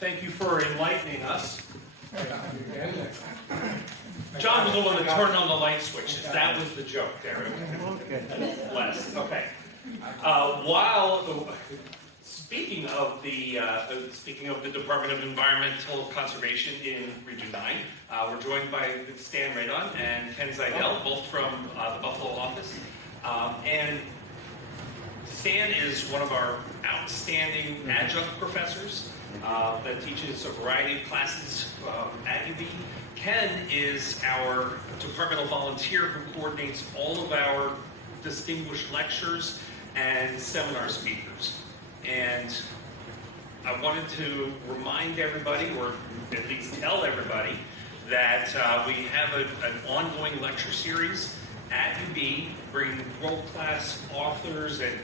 Thank you for enlightening us. John was the one that turned on the light switches. That was the joke there. Bless. Okay. Speaking of the Department of Environmental Conservation in Region 9, we're joined by Stan Radon and Ken Zeidel, both from the Buffalo office. And Stan is one of our outstanding adjunct professors that teaches a variety of classes at UB. Ken is our departmental volunteer who coordinates all of our distinguished lectures and seminar speakers. And I wanted to remind everybody, or at least tell everybody, that we have an ongoing lecture series at UB, bringing world-class authors and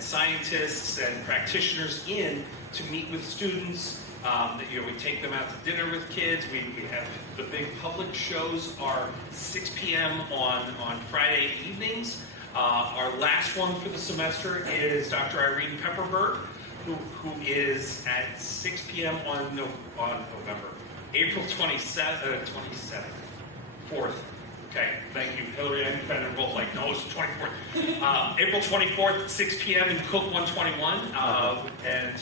scientists and practitioners in to meet with students We take them out to dinner with kids. We have the big public shows are 6 p.m. on Friday evenings. Our last one for the semester is Dr. Irene Pepperberg, who is at 6 p.m. on November, April 27th, 4th. Okay, thank you. Hillary and Ben are both like, no, it's the 24th. April 24th at 6 p.m. in Cook 121. And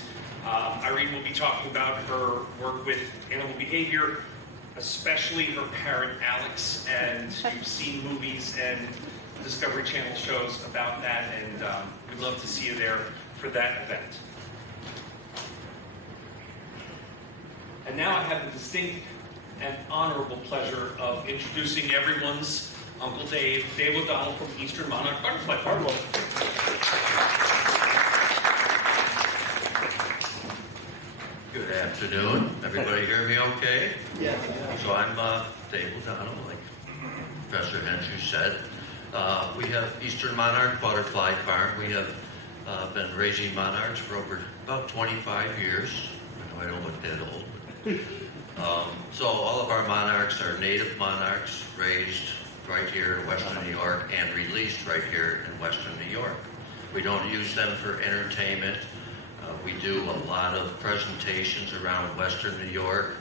Irene will be talking about her work with animal behavior, especially her parent, Alex. And you've seen movies and Discovery Channel shows about that, and we'd love to see you there for that event. And now I have the distinct and honorable pleasure of introducing everyone's Uncle Dave O'Donnell from Eastern Monarch Butterfly Park. Good afternoon. Everybody hear me okay? Yes. So I'm Dave O'Donnell, like Professor Henshue said. We have Eastern Monarch Butterfly Farm. We have been raising monarchs for about 25 years. I know I don't look that old. So all of our monarchs are native monarchs raised right here in Western New York and released right here in Western New York. We don't use them for entertainment. We do a lot of presentations around Western New York.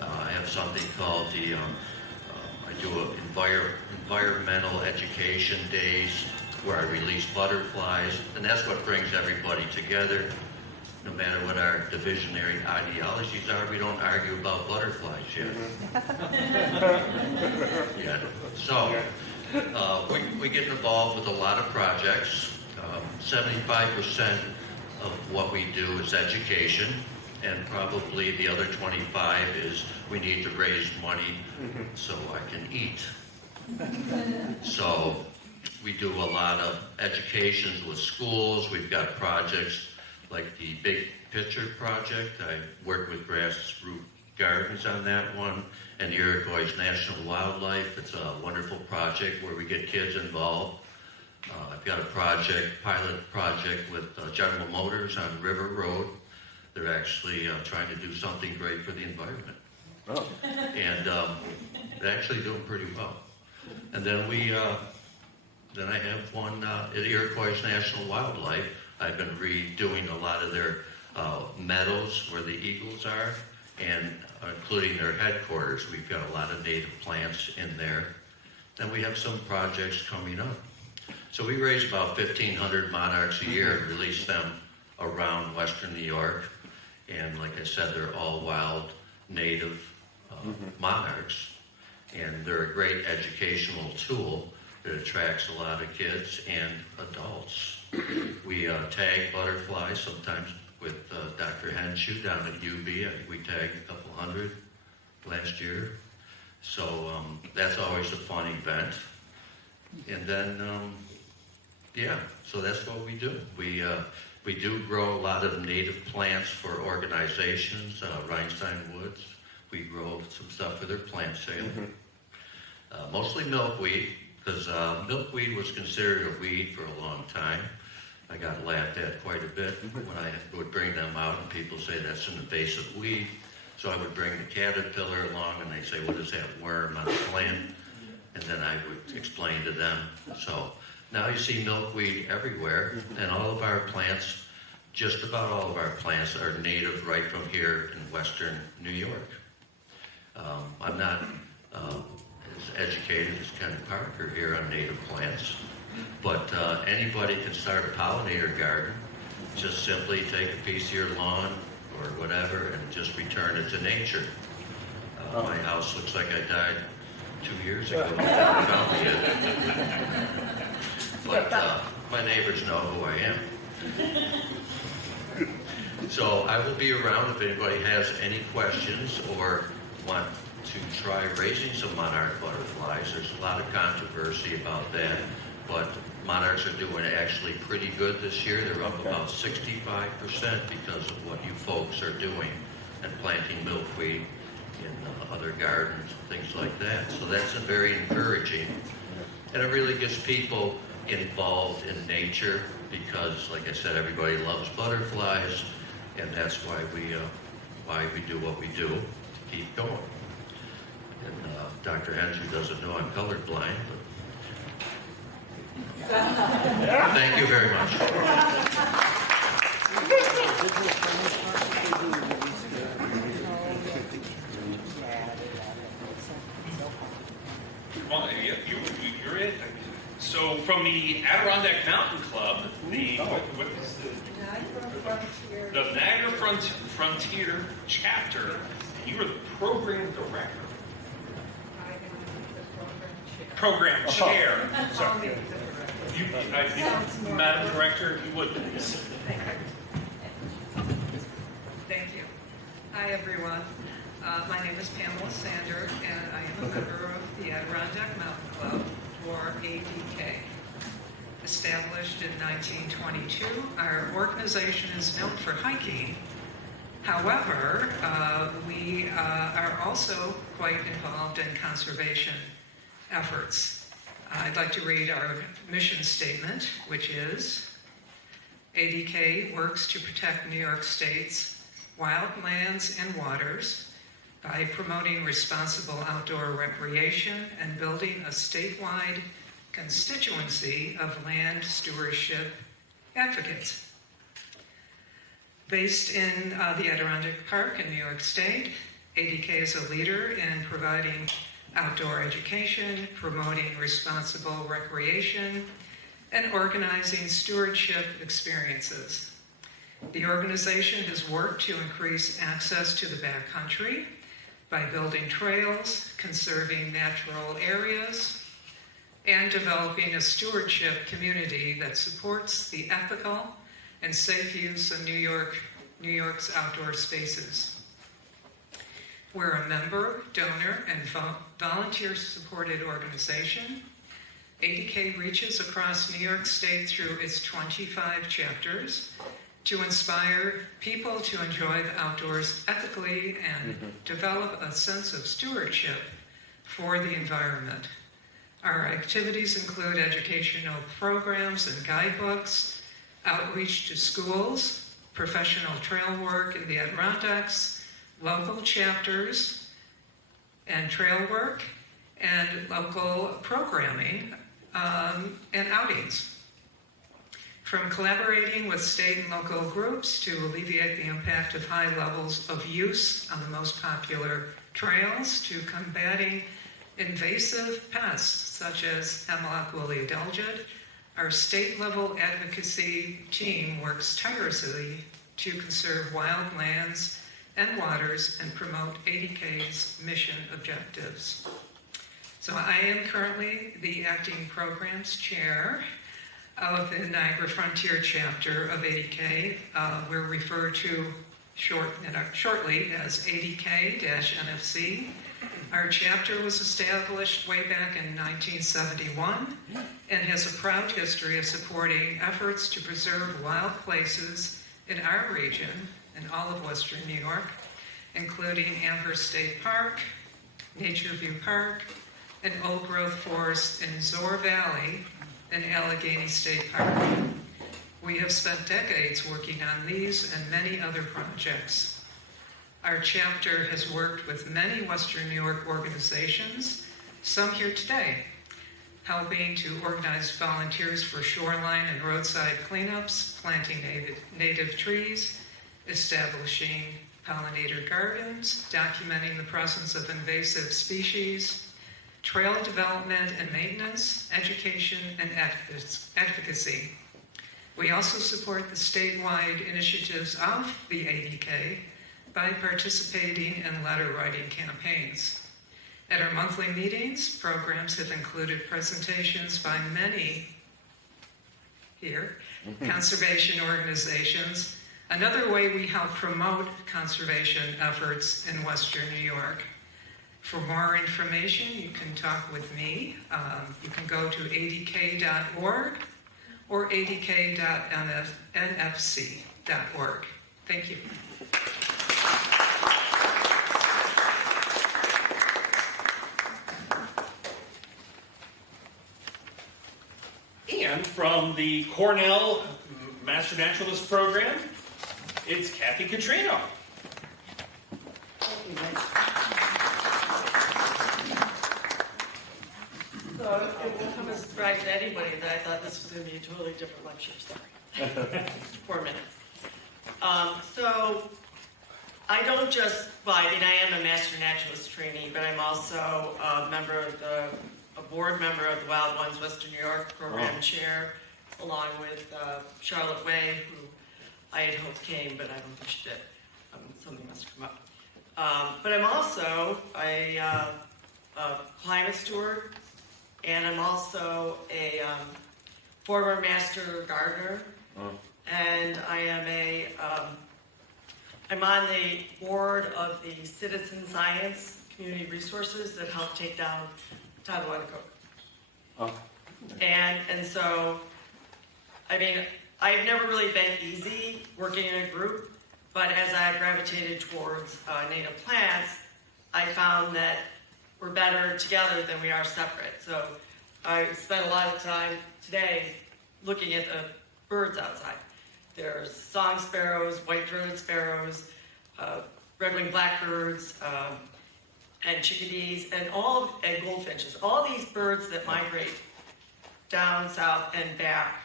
I have something called I do environmental education days where I release butterflies, and that's what brings everybody together. No matter what our divisionary ideologies are, we don't argue about butterflies yet. So we get involved with a lot of projects. 75% of what we do is education, and probably the other 25 is we need to raise money so I can eat. So we do a lot of educations with schools. We've got projects like the Big Picture Project. I work with Grassroots Gardens on that one, and the Iroquois National Wildlife. It's a wonderful project where we get kids involved. I've got a pilot project with General Motors on River Road. They're actually trying to do something great for the environment. Oh. And they're actually doing pretty well. And then then I have one at Iroquois National Wildlife. I've been redoing a lot of their meadows where the eagles are, and including their headquarters. We've got a lot of native plants in there. Then we have some projects coming up. So we raise about 1,500 monarchs a year and release them around Western New York. And like I said, they're all wild native monarchs. And they're a great educational tool that attracts a lot of kids and adults. We tag butterflies sometimes with Dr. Henshue down at UB. I think we tagged a couple hundred last year. So that's always a fun event. And then, so that's what we do. We do grow a lot of native plants for organizations, Reinstein Woods. We grow some stuff for their plant sale. Mostly milkweed, because milkweed was considered a weed for a long time. I got laughed at quite a bit when I would bring them out, and people say that's an invasive weed. So I would bring the caterpillar along, and they say, what is that worm on the plant? And then I would explain to them. So now you see milkweed everywhere, and all of our plants, just about all of our plants, are native right from here in Western New York. I'm not as educated as Ken Parker here on native plants, but anybody can start a pollinator garden. Just simply take a piece of your lawn or whatever and just return it to nature. My house looks like I died 2 years ago. But my neighbors know who I am. So I will be around if anybody has any questions or want to try raising some monarch butterflies. There's a lot of controversy about that, but monarchs are doing actually pretty good this year. They're up about 65% because of what you folks are doing and planting milkweed in other gardens and things like that. So that's very encouraging. And it really gets people involved in nature because, like I said, everybody loves butterflies, and that's why why we do what we do to keep going. And Dr. Henshue doesn't know I'm colorblind, but thank you very much. Well, you're it. So from the Adirondack Mountain Club, what is the Niagara Frontier chapter, and you are the program director. Program chair. Sorry. Madam Director, if you would please. Thank you. Hi, everyone. My name is Pamela Sander, and I am a member of the Adirondack Mountain Club, or ADK. Established in 1922, our organization is known for hiking. However, we are also quite involved in conservation efforts. I'd like to read our mission statement, which is, ADK works to protect New York State's wild lands and waters by promoting responsible outdoor recreation and building a statewide constituency of land stewardship advocates. Based in the Adirondack Park in New York State, ADK is a leader in providing outdoor education, promoting responsible recreation, and organizing stewardship experiences. The organization has worked to increase access to the backcountry by building trails, conserving natural areas, and developing a stewardship community that supports the ethical and safe use of New York's outdoor spaces. We're a member, donor, and volunteer-supported organization. ADK reaches across New York State through its 25 chapters to inspire people to enjoy the outdoors ethically and develop a sense of stewardship for the environment. Our activities include educational programs and guidebooks, outreach to schools, professional trail work in the Adirondacks, local chapters and trail work, and local programming and outings. From collaborating with state and local groups to alleviate the impact of high levels of use on the most popular trails to combating invasive pests such as hemlock woolly adelgid, our state-level advocacy team works tirelessly to conserve wild lands and waters and promote ADK's mission objectives. So I am currently the acting programs chair of the Niagara Frontier chapter of ADK. We're referred to shortly as ADK-NFC. Our chapter was established way back in 1971 and has a proud history of supporting efforts to preserve wild places in our region and all of Western New York, including Amherst State Park, Nature View Park, and Old Growth Forest in Zoar Valley and Allegheny State Park. We have spent decades working on these and many other projects. Our chapter has worked with many Western New York organizations, some here today, helping to organize volunteers for shoreline and roadside cleanups, planting native trees, establishing pollinator gardens, documenting the presence of invasive species, trail development and maintenance, education, and advocacy. We also support the statewide initiatives of the ADK by participating in letter writing campaigns. At our monthly meetings, programs have included presentations by many here, conservation organizations. Another way we help promote conservation efforts in Western New York. For more information, you can talk with me. You can go to adk.org or adk.nfc.org. Thank you. And from the Cornell Master Naturalist Program, it's Kathy Contrino. describe to anybody that I thought this was going to be a totally different lecture. Sorry. 4 minutes. So I don't just, well, I mean, I am a Master Naturalist trainee, but I'm also a board member of the Wild Ones Western New York Program Chair, along with Charlotte Way, who I had hoped came, but I don't think she did. Something must have come up. But I'm also a climate steward, and I'm also a former master gardener, and I am I'm on the board of the Citizen Science Community Resources that help take down Tabawanako. And so, I mean, I've never really been easy working in a group, but as I gravitated towards native plants, I found that we're better together than we are separate. So I spent a lot of time today looking at the birds outside. There's song sparrows, white-throated sparrows, red-winged blackbirds, and chickadees, and goldfinches. All these birds that migrate down south and back,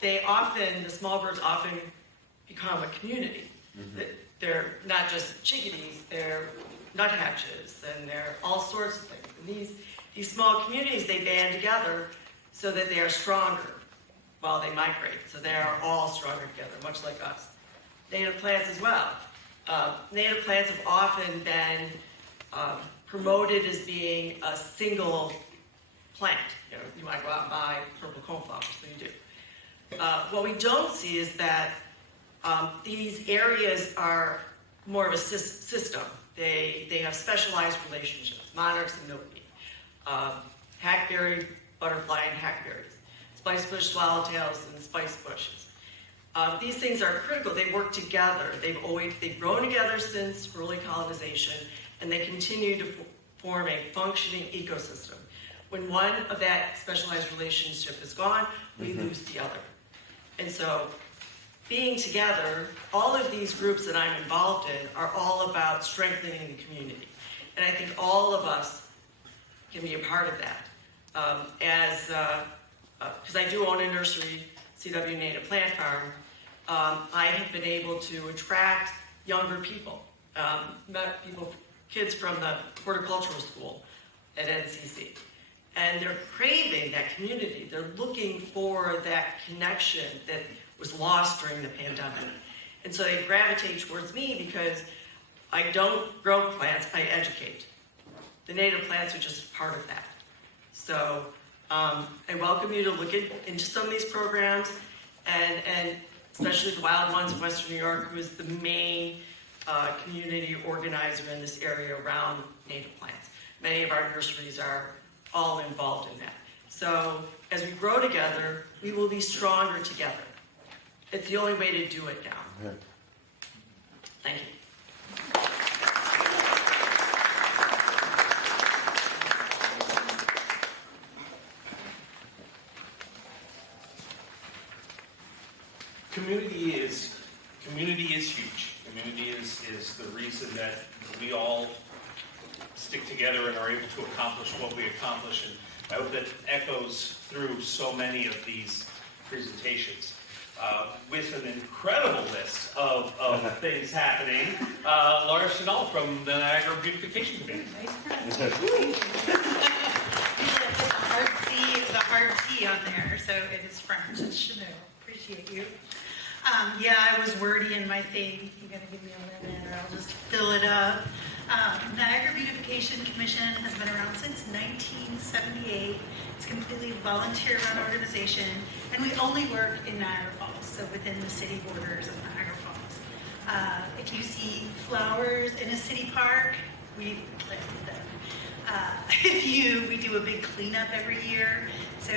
the small birds often become a community. They're not just chickadees, they're nuthatches, and they're all sorts of things. And these small communities, they band together so that they are stronger while they migrate. So they are all stronger together, much like us. Native plants as well. Native plants have often been promoted as being a single plant. You know, you might go out and buy purple coneflowers, so you do. What we don't see is that these areas are more of a system. They have specialized relationships, monarchs and milkweed, hackberry, butterfly, and hackberries, spice bush swallowtails, and spice bushes. These things are critical. They work together. They've grown together since early colonization, and they continue to form a functioning ecosystem. When one of that specialized relationship is gone, we lose the other. And so, being together, all of these groups that I'm involved in are all about strengthening the community. And I think all of us can be a part of that. Because I do own a nursery, CW Native Plant Farm, I have been able to attract younger people, kids from the horticultural school at NCC. And they're craving that community. They're looking for that connection that was lost during the pandemic. And so they gravitate towards me because I don't grow plants, I educate. The native plants are just part of that. So I welcome you to look into some of these programs, and especially the Wild Ones of Western New York, who is the main community organizer in this area around native plants. Many of our nurseries are all involved in that. So as we grow together, we will be stronger together. It's the only way to do it now. Thank you. Community is huge. Community is the reason that we all stick together and are able to accomplish what we accomplish. And I hope that echoes through so many of these presentations. With an incredible list of things happening. Laura Chanel from the Niagara Beautification Behavior. The hard T on there, so it is French. It's Chanel. Appreciate you. Yeah, I was wordy in my thing. You gotta give me a minute or I'll just fill it up. Niagara Beautification Commission has been around since 1978. It's a completely volunteer-run organization, and we only work in Niagara Falls, so within the city borders of Niagara Falls. If you see flowers in a city park, we planted them. We do a big cleanup every year. So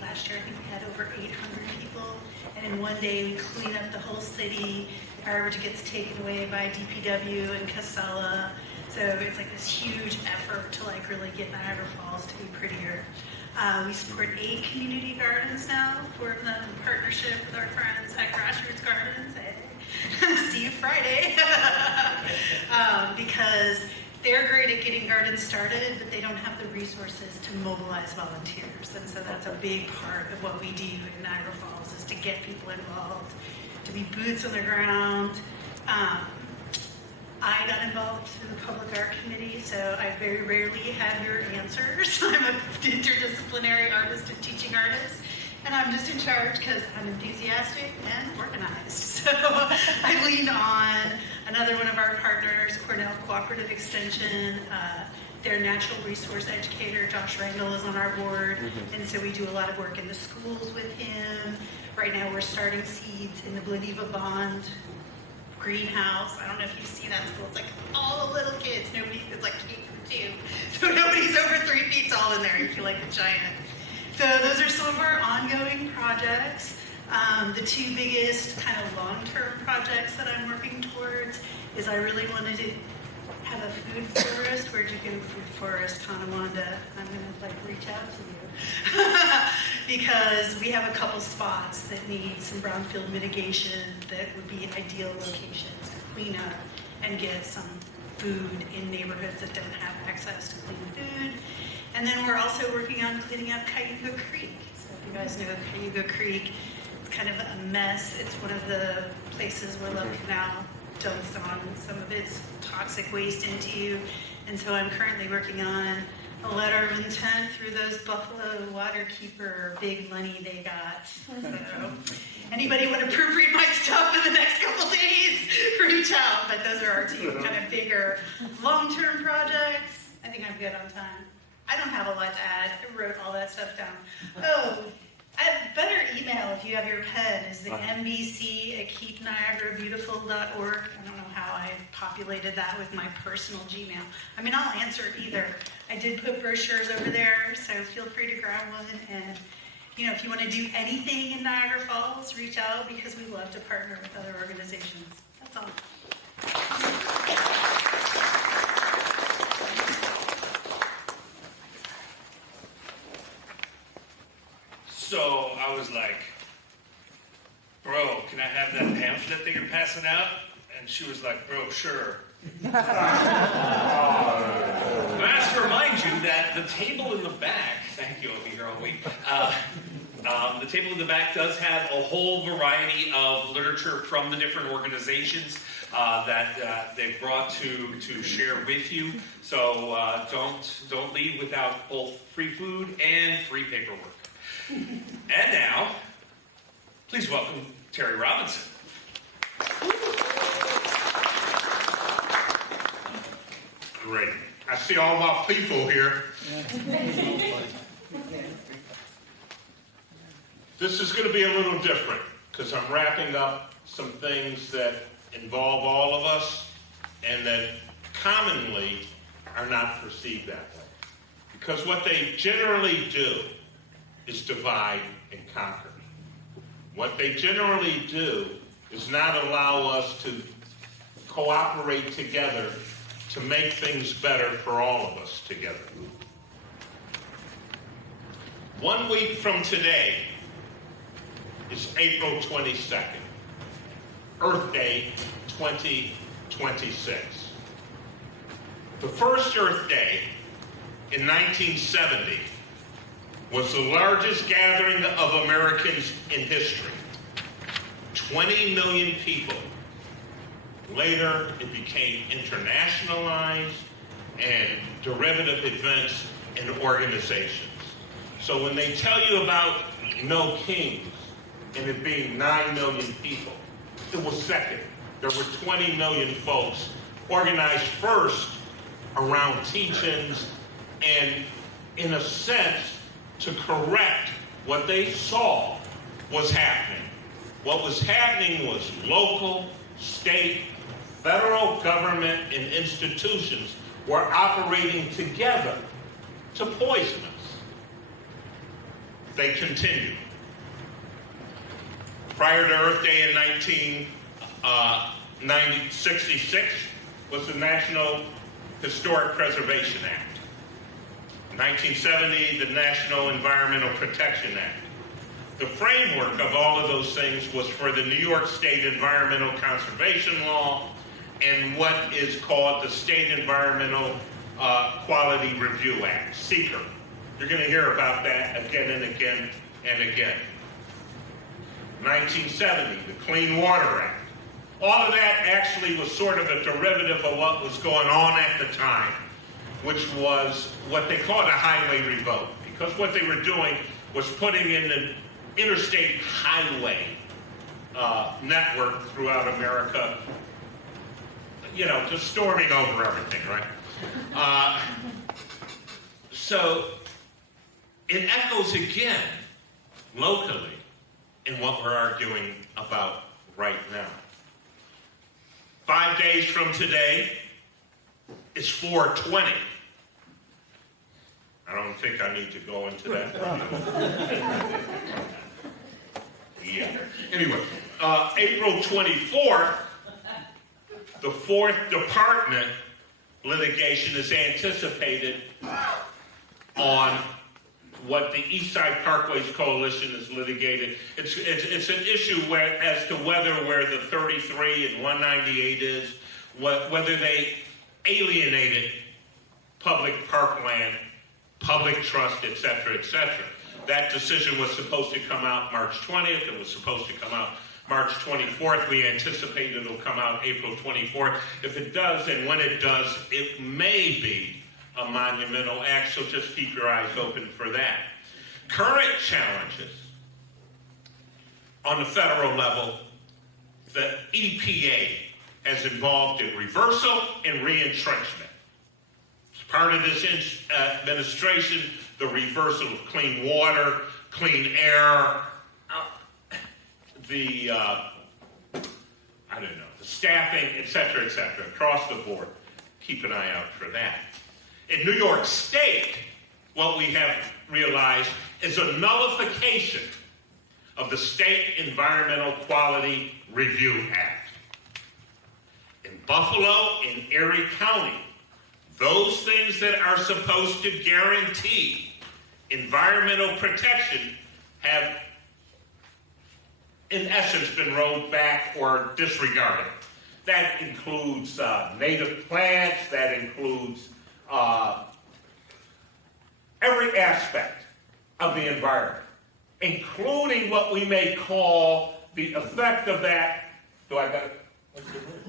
last year I think we had over 800 people, and in one day we clean up the whole city. Garbage gets taken away by DPW and Casella. So it's like this huge effort to really get Niagara Falls to be prettier. We support 8 community gardens now. 4 of them in partnership with our friends at Grassroots Gardens. Hey. See you Friday. Because they're great at getting gardens started, but they don't have the resources to mobilize volunteers. And so that's a big part of what we do in Niagara Falls, is to get people involved, to be boots on the ground. I got involved through the Public Art Committee, so I very rarely have your answers. I'm an interdisciplinary artist and teaching artist, and I'm just in charge because I'm enthusiastic and organized. So I lean on another one of our partners, Cornell Cooperative Extension. Their natural resource educator, Josh Rangel, is on our board, and so we do a lot of work in the schools with him. Right now we're starting seeds in the Blaniva Bond greenhouse. I don't know if you see that school. It's like all the little kids. It's like K-2. So nobody's over 3 feet tall in there. You feel like a giant. So those are some of our ongoing projects. The two biggest kind of long-term projects that I'm working towards is I really wanted to have a food forest. Where'd you go, food forest, Tonawanda? I'm gonna reach out to you. Because we have a couple spots that need some brownfield mitigation that would be ideal locations to clean up and get some food in neighborhoods that don't have access to clean food. And then we're also working on cleaning up Cayuga Creek. So if you guys know Cayuga Creek, it's kind of a mess. It's one of the places where Love Canal dumps on some of its toxic waste into. And so I'm currently working on a letter of intent through those Buffalo Waterkeeper big money they got. So anybody want to proofread my stuff in the next couple days, reach out. But those are our two kind of bigger long-term projects. I think I'm good on time. I don't have a lot to add. I wrote all that stuff down. Oh, I have better email if you have your pen, is the mbc@keepniagarabeautiful.org. I don't know how I populated that with my personal Gmail. I mean, I'll answer either. I did put brochures over there, so feel free to grab one. And, if you want to do anything in Niagara Falls, reach out, because we love to partner with other organizations. That's all. So I was like, bro, can I have that pamphlet that you're passing out? And she was like, bro, sure. I have to remind you that the table in the back, thank you, I'll be here all week. The table in the back does have a whole variety of literature from the different organizations that they've brought to share with you. So don't leave without both free food and free paperwork. And now, please welcome Terry Robinson. Great. I see all my people here. This is going to be a little different because I'm wrapping up some things that involve all of us and that commonly are not perceived that way. Because what they generally do is divide and conquer. What they generally do is not allow us to cooperate together to make things better for all of us together. 1 week from today is April 22nd, Earth Day 2026. The first Earth Day in 1970 was the largest gathering of Americans in history. 20 million people. Later, it became internationalized and derivative events and organizations. So when they tell you about No Kings and it being 9 million people, it was second. There were 20 million folks organized first around teachings and, in a sense, to correct what they saw was happening. What was happening was local, state, federal government and institutions were operating together to poison us. They continued. Prior to Earth Day in 1966 was the National Historic Preservation Act. In 1970, the National Environmental Protection Act. The framework of all of those things was for the New York State Environmental Conservation Law and what is called the State Environmental Quality Review Act, SEQR. You're going to hear about that again and again and again. 1970, the Clean Water Act. All of that actually was sort of a derivative of what was going on at the time, which was what they called a highway revoke. Because what they were doing was putting in an interstate highway network throughout America, you know, just storming over everything, right? So it echoes again locally in what we're arguing about right now. 5 days from today is 4/20. I don't think I need to go into that. Yeah. Anyway, April 24th, the 4th Department litigation is anticipated on what the East Side Parkways Coalition has litigated. It's an issue as to where the 33 and 198 is, whether they alienated public parkland, public trust, et cetera, et cetera. That decision was supposed to come out March 20th. It was supposed to come out March 24th. We anticipate it'll come out April 24th. If it does, and when it does, it may be a monumental act, so just keep your eyes open for that. Current challenges on the federal level, the EPA has involved in reversal and re-entrenchment. As part of this administration, the reversal of clean water, clean air, the staffing, et cetera, across the board. Keep an eye out for that. In New York State, what we have realized is a nullification of the State Environmental Quality Review Act. In Buffalo, in Erie County, those things that are supposed to guarantee environmental protection have, in essence, been rolled back or disregarded. That includes native plants, that includes every aspect of the environment, including what we may call the effect of that. Do I got it? What's the word?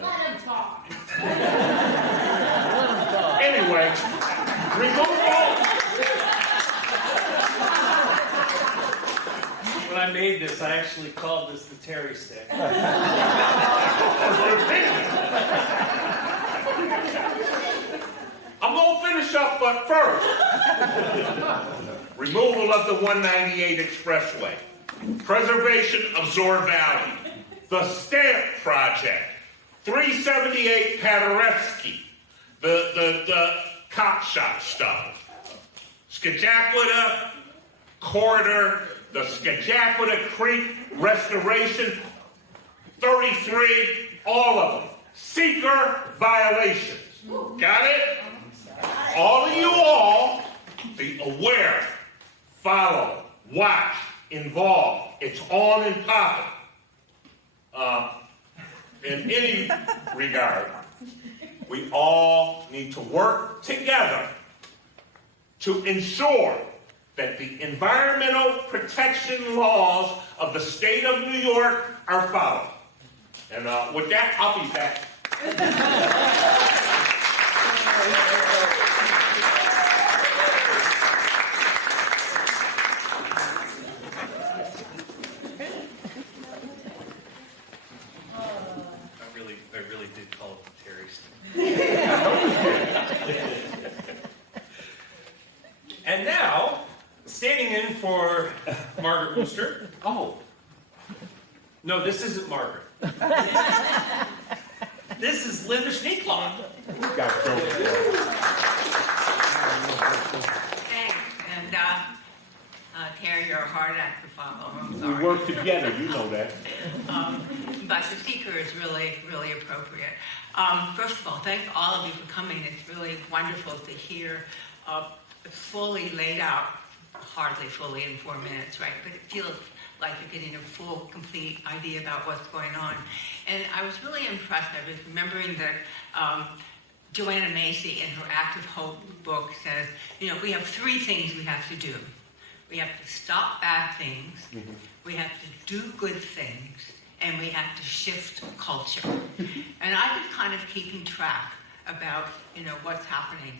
Let him talk. Anyway, removal. When I made this, I actually called this the Terry stick. I'm going to finish up, but first, removal of the 198 Expressway, preservation of Zor Valley, the Stamp Project, 378 Paderewski, the cop shop stuff, Scajaquada Corridor, the Scajaquada Creek Restoration, 33, all of them. Seeker violations. Got it? All of you all, be aware, follow, watch, involved. It's on and popping. In any regard, we all need to work together to ensure that the environmental protection laws of the state of New York are followed. And with that, I'll be back. I really did call it the Terry stick. And now, standing in for Margaret Wooster. Oh. No, this isn't Margaret. This is Linda Schneeklock. Thanks. And Terry, you're a hard act to follow. I'm sorry. We work together, you know that. But the speaker is really, really appropriate. First of all, thank all of you for coming. It's really wonderful to hear fully laid out, hardly fully in 4 minutes, right? But it feels like you're getting a full, complete idea about what's going on. And I was really impressed. I was remembering that Joanna Macy in her Active Hope book says, you know, we have 3 things we have to do. We have to stop bad things, we have to do good things, and we have to shift culture. And I've been kind of keeping track about, you know, what's happening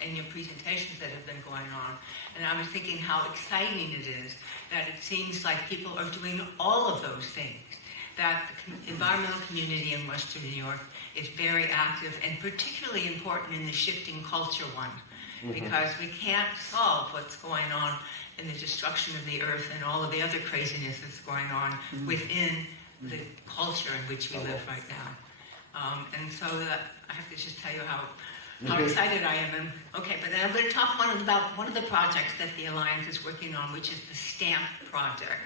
in your presentations that have been going on. And I was thinking how exciting it is that it seems like people are doing all of those things, that the environmental community in Western New York is very active and particularly important in the shifting culture one, because we can't solve what's going on in the destruction of the earth and all of the other craziness that's going on within the culture in which we live right now. And so I have to just tell you how excited I am. Okay, but then I'm going to talk about one of the projects that the Alliance is working on, which is the STAMP project.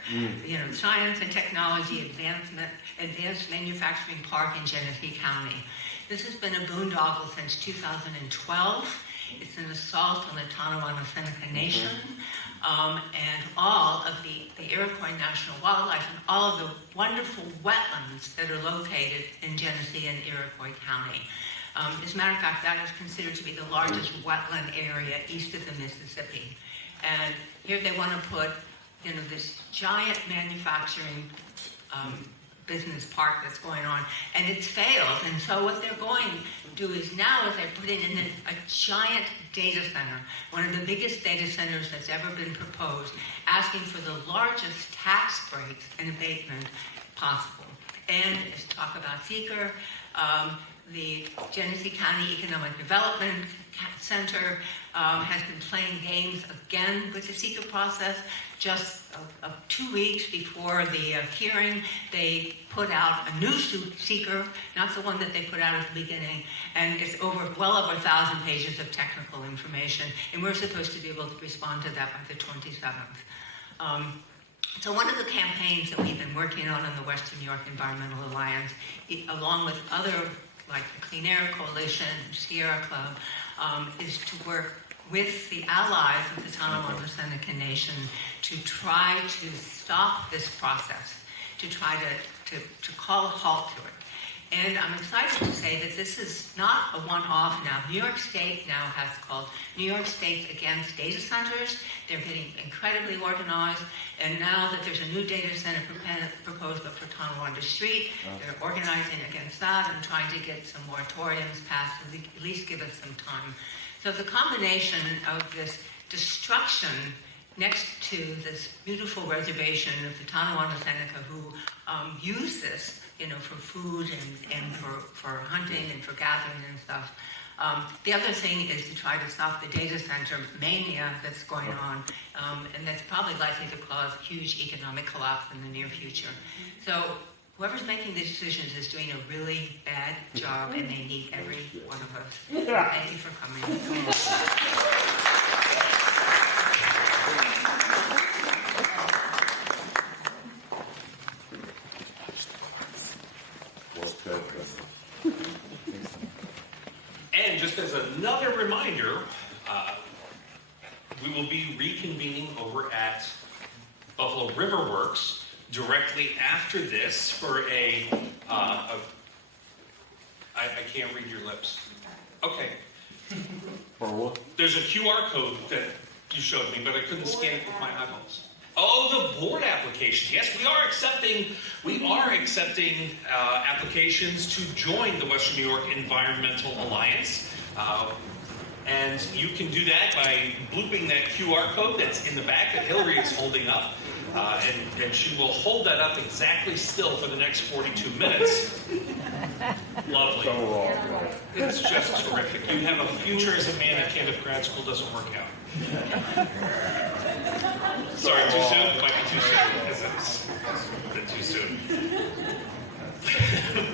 You know, Science and Technology Advanced Manufacturing Park in Genesee County. This has been a boondoggle since 2012. It's an assault on the Tonawanda Seneca Nation and all of the Iroquois National Wildlife and all of the wonderful wetlands that are located in Genesee and Iroquois County. As a matter of fact, that is considered to be the largest wetland area east of the Mississippi. And here they want to put, you know, this giant manufacturing business park that's going on, and it's failed. And so what they're going to do is now they're putting in a giant data center, one of the biggest data centers that's ever been proposed, asking for the largest tax breaks and abatement possible. And let's talk about seeker. The Genesee County Economic Development Center has been playing games again with the seeker process. Just 2 weeks before the hearing, they put out a new seeker, not the one that they put out at the beginning, and it's well over 1,000 pages of technical information, and we're supposed to be able to respond to that by the 27th. So one of the campaigns that we've been working on in the Western New York Environmental Alliance, along with other like the Clean Air Coalition, Sierra Club, is to work with the allies of the Tonawanda Seneca Nation to try to stop this process, to try to call a halt to it. And I'm excited to say that this is not a one-off now. New York State now has called New York State Against Data Centers. They're getting incredibly organized. And now that there's a new data center proposed for Tonawanda Street, they're organizing against that and trying to get some moratoriums passed to at least give us some time. So the combination of this destruction next to this beautiful reservation of the Tonawanda Seneca who use this, you know, for food and for hunting and for gathering and stuff. The other thing is to try to stop the data center mania that's going on, and that's probably likely to cause huge economic collapse in the near future. So whoever's making the decisions is doing a really bad job, and they need every one of us. Thank you for coming. And just as another reminder, we will be reconvening over at Buffalo River Works directly after this for I can't read your lips. Okay. For what? There's a QR code that you showed me, but I couldn't scan it with my eyeballs. Oh, the board application. Yes, we are accepting applications to join the Western New York Environmental Alliance. And you can do that by blooping that QR code that's in the back that Hillary is holding up. And she will hold that up exactly still for the next 42 minutes. Lovely. So wrong. It's just terrific. You have a future as a man at Camden Grad School doesn't work out. Sorry, too soon? Might be too soon. It's been too soon.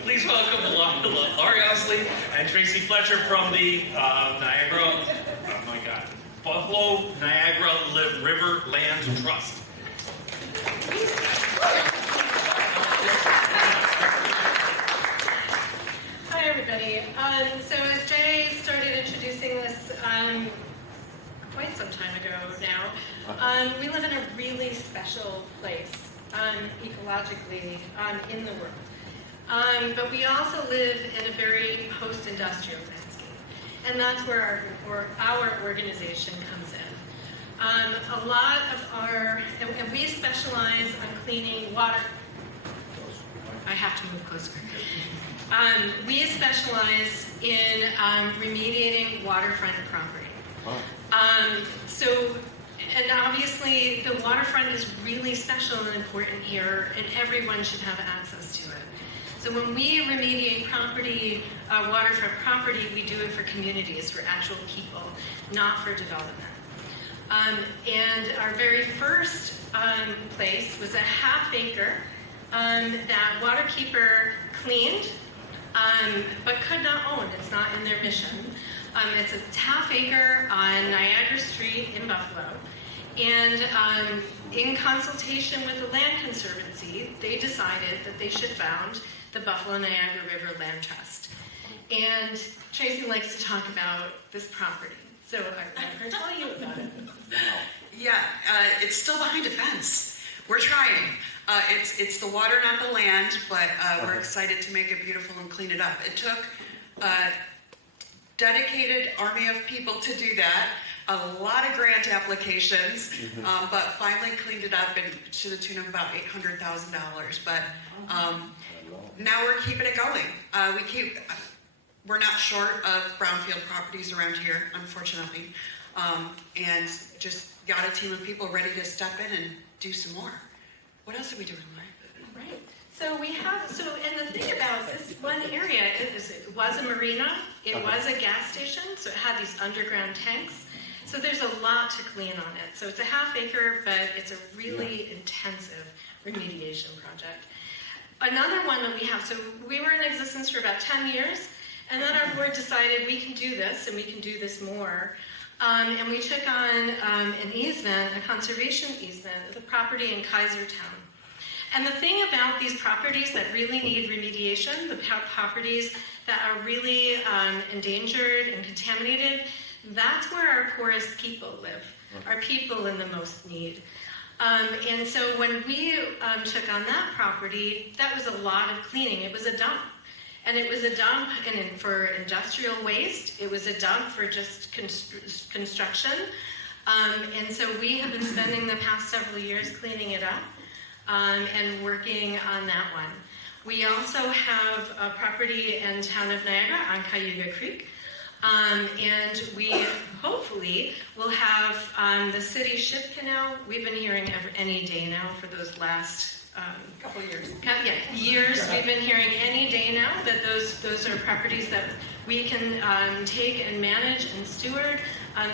Please welcome Laurie Osley and Tracy Fletcher from the Niagara, oh my God, Buffalo Niagara River Land Trust. Hi, everybody. So as Jay started introducing this quite some time ago now, we live in a really special place ecologically in the world. But we also live in a very post-industrial landscape, and that's where our organization comes in. A lot of and we specialize on cleaning water. I have to move closer. We specialize in remediating waterfront property. And obviously the waterfront is really special and important here, and everyone should have access to it. So when we remediate property, waterfront property, we do it for communities, for actual people, not for development. And our very first place was a half acre that Waterkeeper cleaned, but could not own. It's not in their mission. It's a half acre on Niagara Street in Buffalo. And in consultation with the Land Conservancy, they decided that they should found the Buffalo Niagara River Land Trust. And Tracy likes to talk about this property. So I'd like her to tell you about it. Yeah, it's still behind a fence. We're trying. It's the water, not the land, but we're excited to make it beautiful and clean it up. It took a dedicated army of people to do that, a lot of grant applications, but finally cleaned it up and to the tune of about $800,000. But now we're keeping it going. We're not short of brownfield properties around here, unfortunately, and just got a team of people ready to step in and do some more. What else are we doing, Lauren? Right. So we have, and the thing about this one area is it was a marina, it was a gas station, so it had these underground tanks. So there's a lot to clean on it. So it's a half acre, but it's a really intensive remediation project. Another one that we have, so we were in existence for about 10 years, and then our board decided we can do this, and we can do this more. And we took on an easement, a conservation easement, of the property in Kaisertown. And the thing about these properties that really need remediation, the properties that are really endangered and contaminated, that's where our poorest people live, our people in the most need. And so when we took on that property, that was a lot of cleaning. It was a dump. And it was a dump for industrial waste. It was a dump for just construction. And so we have been spending the past several years cleaning it up and working on that one. We also have a property in town of Niagara on Cayuga Creek. And we hopefully will have the city ship canal. We've been hearing any day now for those last couple years. Years. We've been hearing any day now that those are properties that we can take and manage and steward.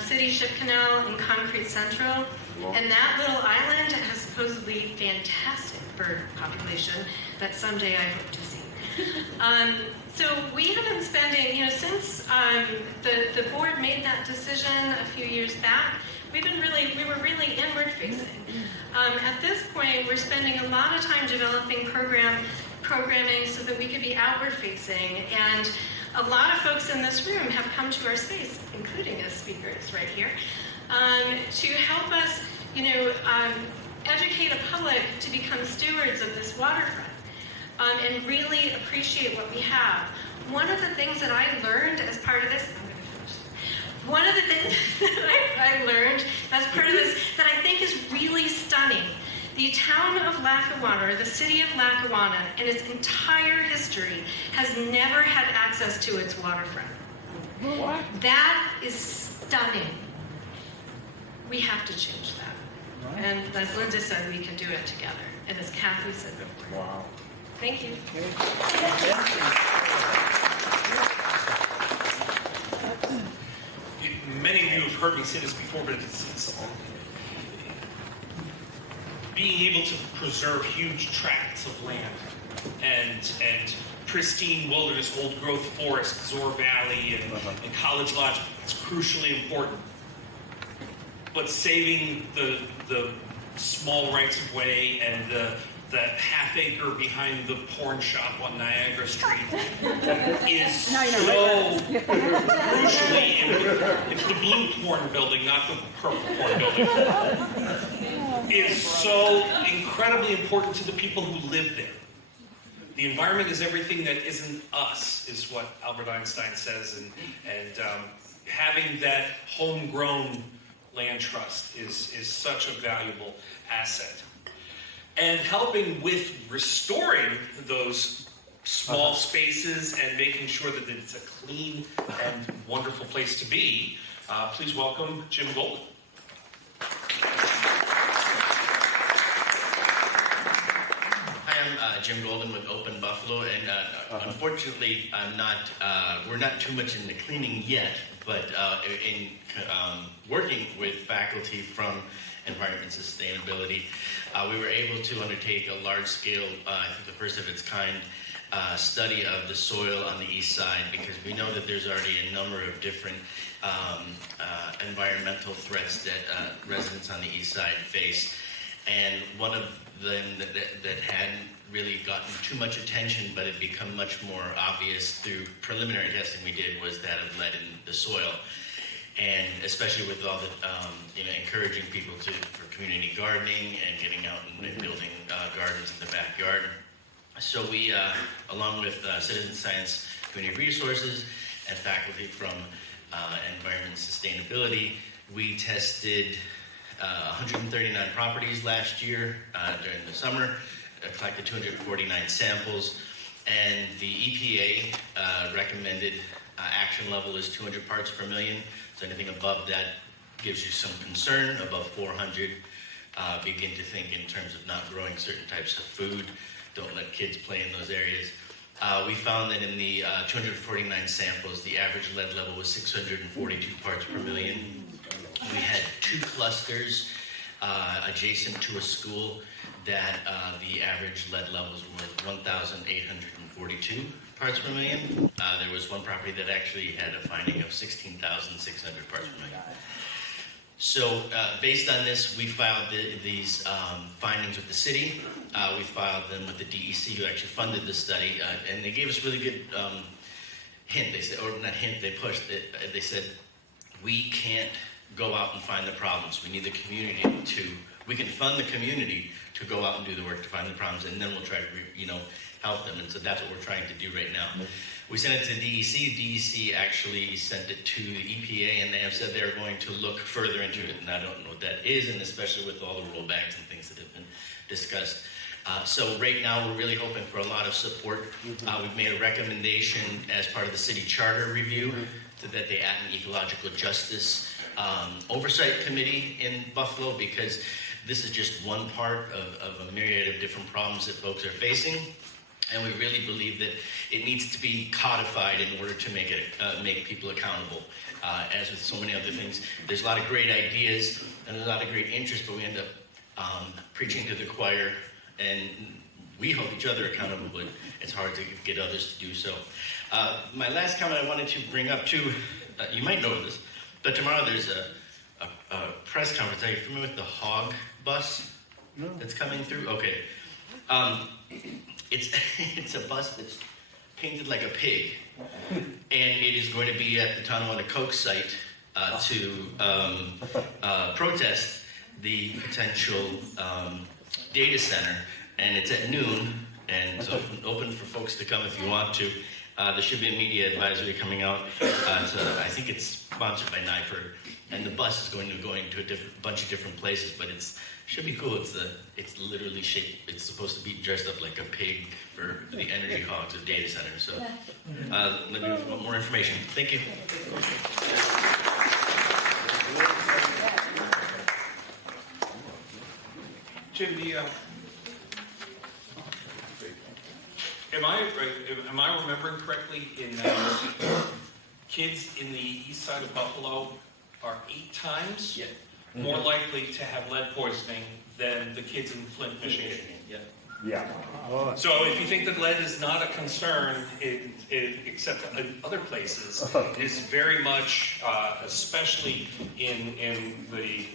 City Ship Canal and Concrete Central. And that little island has supposedly fantastic bird population that someday I hope to see. So we have been spending, since the board made that decision a few years back, we were really inward facing. At this point, we're spending a lot of time developing programming so that we could be outward facing. And a lot of folks in this room have come to our space, including as speakers right here, to help us, educate a public to become stewards of this waterfront. And really appreciate what we have. One of the things that I learned as part of this, one of the things that I learned as part of this that I think is really stunning, the town of Lackawanna, the city of Lackawanna, in its entire history, has never had access to its waterfront. What? That is stunning. We have to change that. Right. And as Linda said, we can do it together. And as Kathy said before. Wow. Thank you. Many of you have heard me say this before, but it's being able to preserve huge tracts of land and pristine wilderness, old-growth forests, Zor Valley and College Lodge, it's crucially important. But saving the small rights-of-way and the half acre behind the porn shop on Niagara Street is so crucial usually, it's the blue porn building, not the purple porn building, is so incredibly important to the people who live there. The environment is everything that isn't us, is what Albert Einstein says, and having that homegrown land trust is such a valuable asset. And helping with restoring those small spaces and making sure that it's a clean and wonderful place to be, please welcome Jim Golden. Hi, I'm Jim Golden with Open Buffalo, and unfortunately, we're not too much in the cleaning yet, but in working with faculty from Environment and Sustainability, we were able to undertake a large-scale, I think the first of its kind, study of the soil on the east side, because we know that there's already a number of different environmental threats that residents on the east side face. And one of them that hadn't really gotten too much attention, but had become much more obvious through preliminary testing we did, was that of lead in the soil. And especially with all the, encouraging people for community gardening and getting out and building gardens in the backyard. So we, along with citizen science community resources and faculty from Environment and Sustainability, we tested 139 properties last year during the summer, collected 249 samples, and the EPA recommended action level is 200 parts per million. So anything above that gives you some concern. Above 400, begin to think in terms of not growing certain types of food. Don't let kids play in those areas. We found that in the 249 samples, the average lead level was 642 parts per million. We had 2 clusters adjacent to a school that the average lead levels were 1,842 parts per million. There was one property that actually had a finding of 16,600 parts per million. So based on this, we filed these findings with the city. We filed them with the DEC, who actually funded the study, and they gave us really good hint. They said, or not hint, they pushed it. They said, we can't go out and find the problems. We need the community we can fund the community to go out and do the work to find the problems, and then we'll try to, help them. And so that's what we're trying to do right now. We sent it to DEC. DEC actually sent it to the EPA, and they have said they're going to look further into it. And I don't know what that is, and especially with all the rollbacks and things that have been discussed. So right now, we're really hoping for a lot of support. We've made a recommendation as part of the city charter review that they add an ecological justice oversight committee in Buffalo, because this is just one part of a myriad of different problems that folks are facing. And we really believe that it needs to be codified in order to make people accountable. As with so many other things, there's a lot of great ideas and a lot of great interest, but we end up preaching to the choir, and we hold each other accountable, but it's hard to get others to do so. My last comment I wanted to bring up too, you might know this, but tomorrow there's a press conference. Are you familiar with the hog bus that's coming through? Okay. It's a bus that's painted like a pig, and it is going to be at the Tonawanda Coke site to protest the potential data center, and it's at noon, and it's open for folks to come if you want to. There should be a media advisory coming out. I think it's sponsored by NYPIR, and the bus is going to a bunch of different places, but should be cool. It's literally shaped. It's supposed to be dressed up like a pig for the energy hogs of data centers. So let me want more information. Thank you. Jim, am I remembering correctly? In kids in the east side of Buffalo are 8 times more likely to have lead poisoning than the kids in Flint, Michigan. Yeah. So if you think that lead is not a concern, except in other places, it is very much, especially in the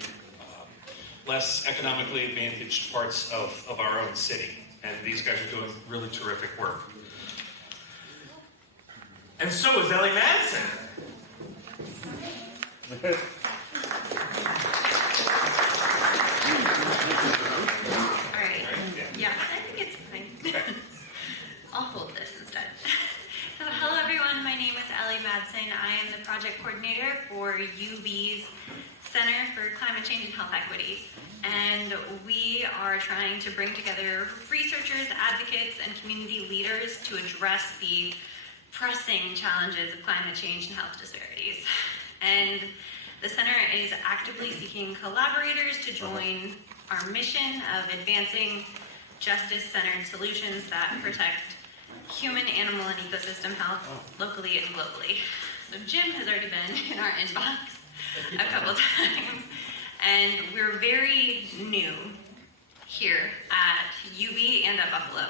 less economically advantaged parts of our own city. And these guys are doing really terrific work. And so is Ellie Madison. All right. Yeah, I think it's fine. I'll fold this instead. So, hello everyone. My name is Ellie Madsen. I am the project coordinator for UB's Center for Climate Change and Health Equity. And we are trying to bring together researchers, advocates, and community leaders to address the pressing challenges of climate change and health disparities. And the center is actively seeking collaborators to join our mission of advancing justice-centered solutions that protect human, animal, and ecosystem health locally and globally. So Jim has already been in our inbox a couple times, and we're very new here at UB and at Buffalo.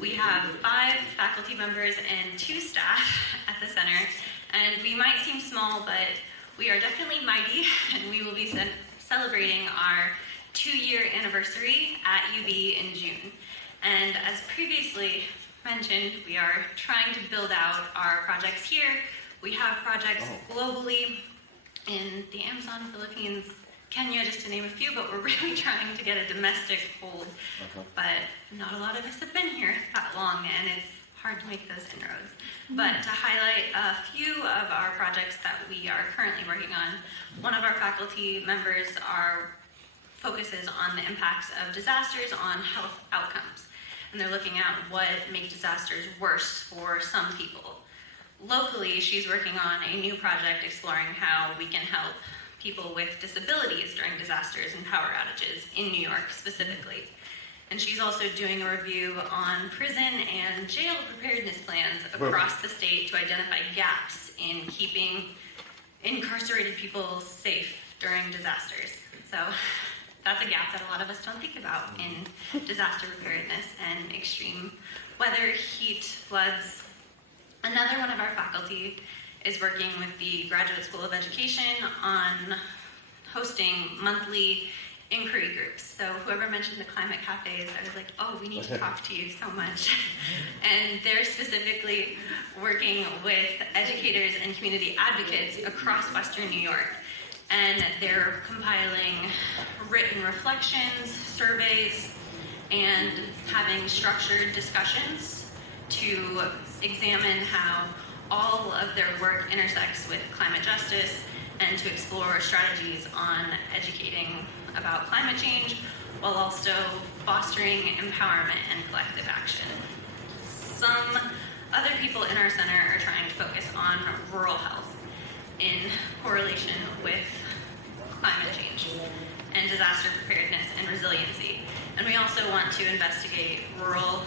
We have 5 faculty members and 2 staff at the center, and we might seem small, but we are definitely mighty, and we will be celebrating our 2-year anniversary at UB in June. And as previously mentioned, we are trying to build out our projects here. We have projects globally in the Amazon, Philippines, Kenya, just to name a few, but we're really trying to get a domestic hold. But not a lot of us have been here that long, and it's hard to make those inroads. But to highlight a few of our projects that we are currently working on, one of our faculty members focuses on the impacts of disasters on health outcomes. And they're looking at what makes disasters worse for some people. Locally, she's working on a new project exploring how we can help people with disabilities during disasters and power outages in New York specifically. And she's also doing a review on prison and jail preparedness plans across the state to identify gaps in keeping incarcerated people safe during disasters. So that's a gap that a lot of us don't think about in disaster preparedness and extreme weather, heat, floods. Another one of our faculty is working with the Graduate School of Education on hosting monthly inquiry groups. So whoever mentioned the climate cafes, I was like, oh, we need to talk to you so much. And they're specifically working with educators and community advocates across Western New York. And they're compiling written reflections, surveys, and having structured discussions to examine how all of their work intersects with climate justice and to explore strategies on educating about climate change while also fostering empowerment and collective action. Some other people in our center are trying to focus on rural health in correlation with climate change and disaster preparedness and resiliency. And we also want to investigate rural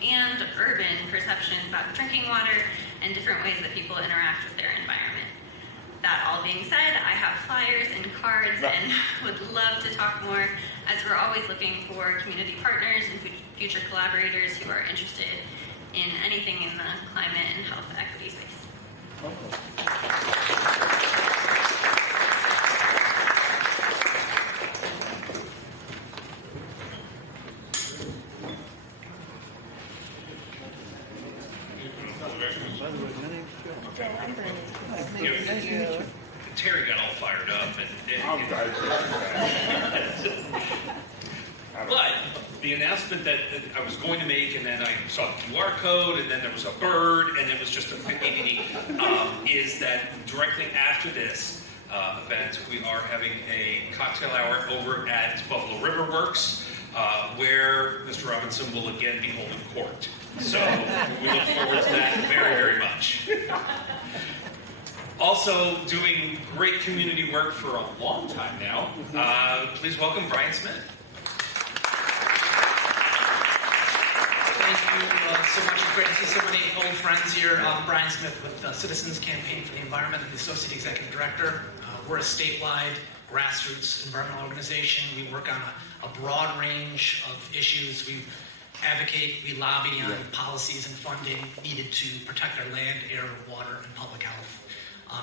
and urban perceptions about drinking water and different ways that people interact with their environment. That all being said, I have flyers and cards and would love to talk more, as we're always looking for community partners and future collaborators who are interested in anything in the climate and health equity space. Terry got all fired up, but the announcement that I was going to make, and then I saw the QR code, and then there was a bird, and it was just a quick ADD, is that directly after this event, we are having a cocktail hour over at Buffalo River Works, where Mr. Robinson will again be holding court. So we look forward to that very, very much. Also doing great community work for a long time now. Please welcome Brian Smith. Thank you so much. It's great to see so many old friends here. Brian Smith with Citizens Campaign for the Environment and the Associate Executive Director. We're a statewide grassroots environmental organization. We work on a broad range of issues. We advocate, we lobby on policies and funding needed to protect our land, air, water, and public health.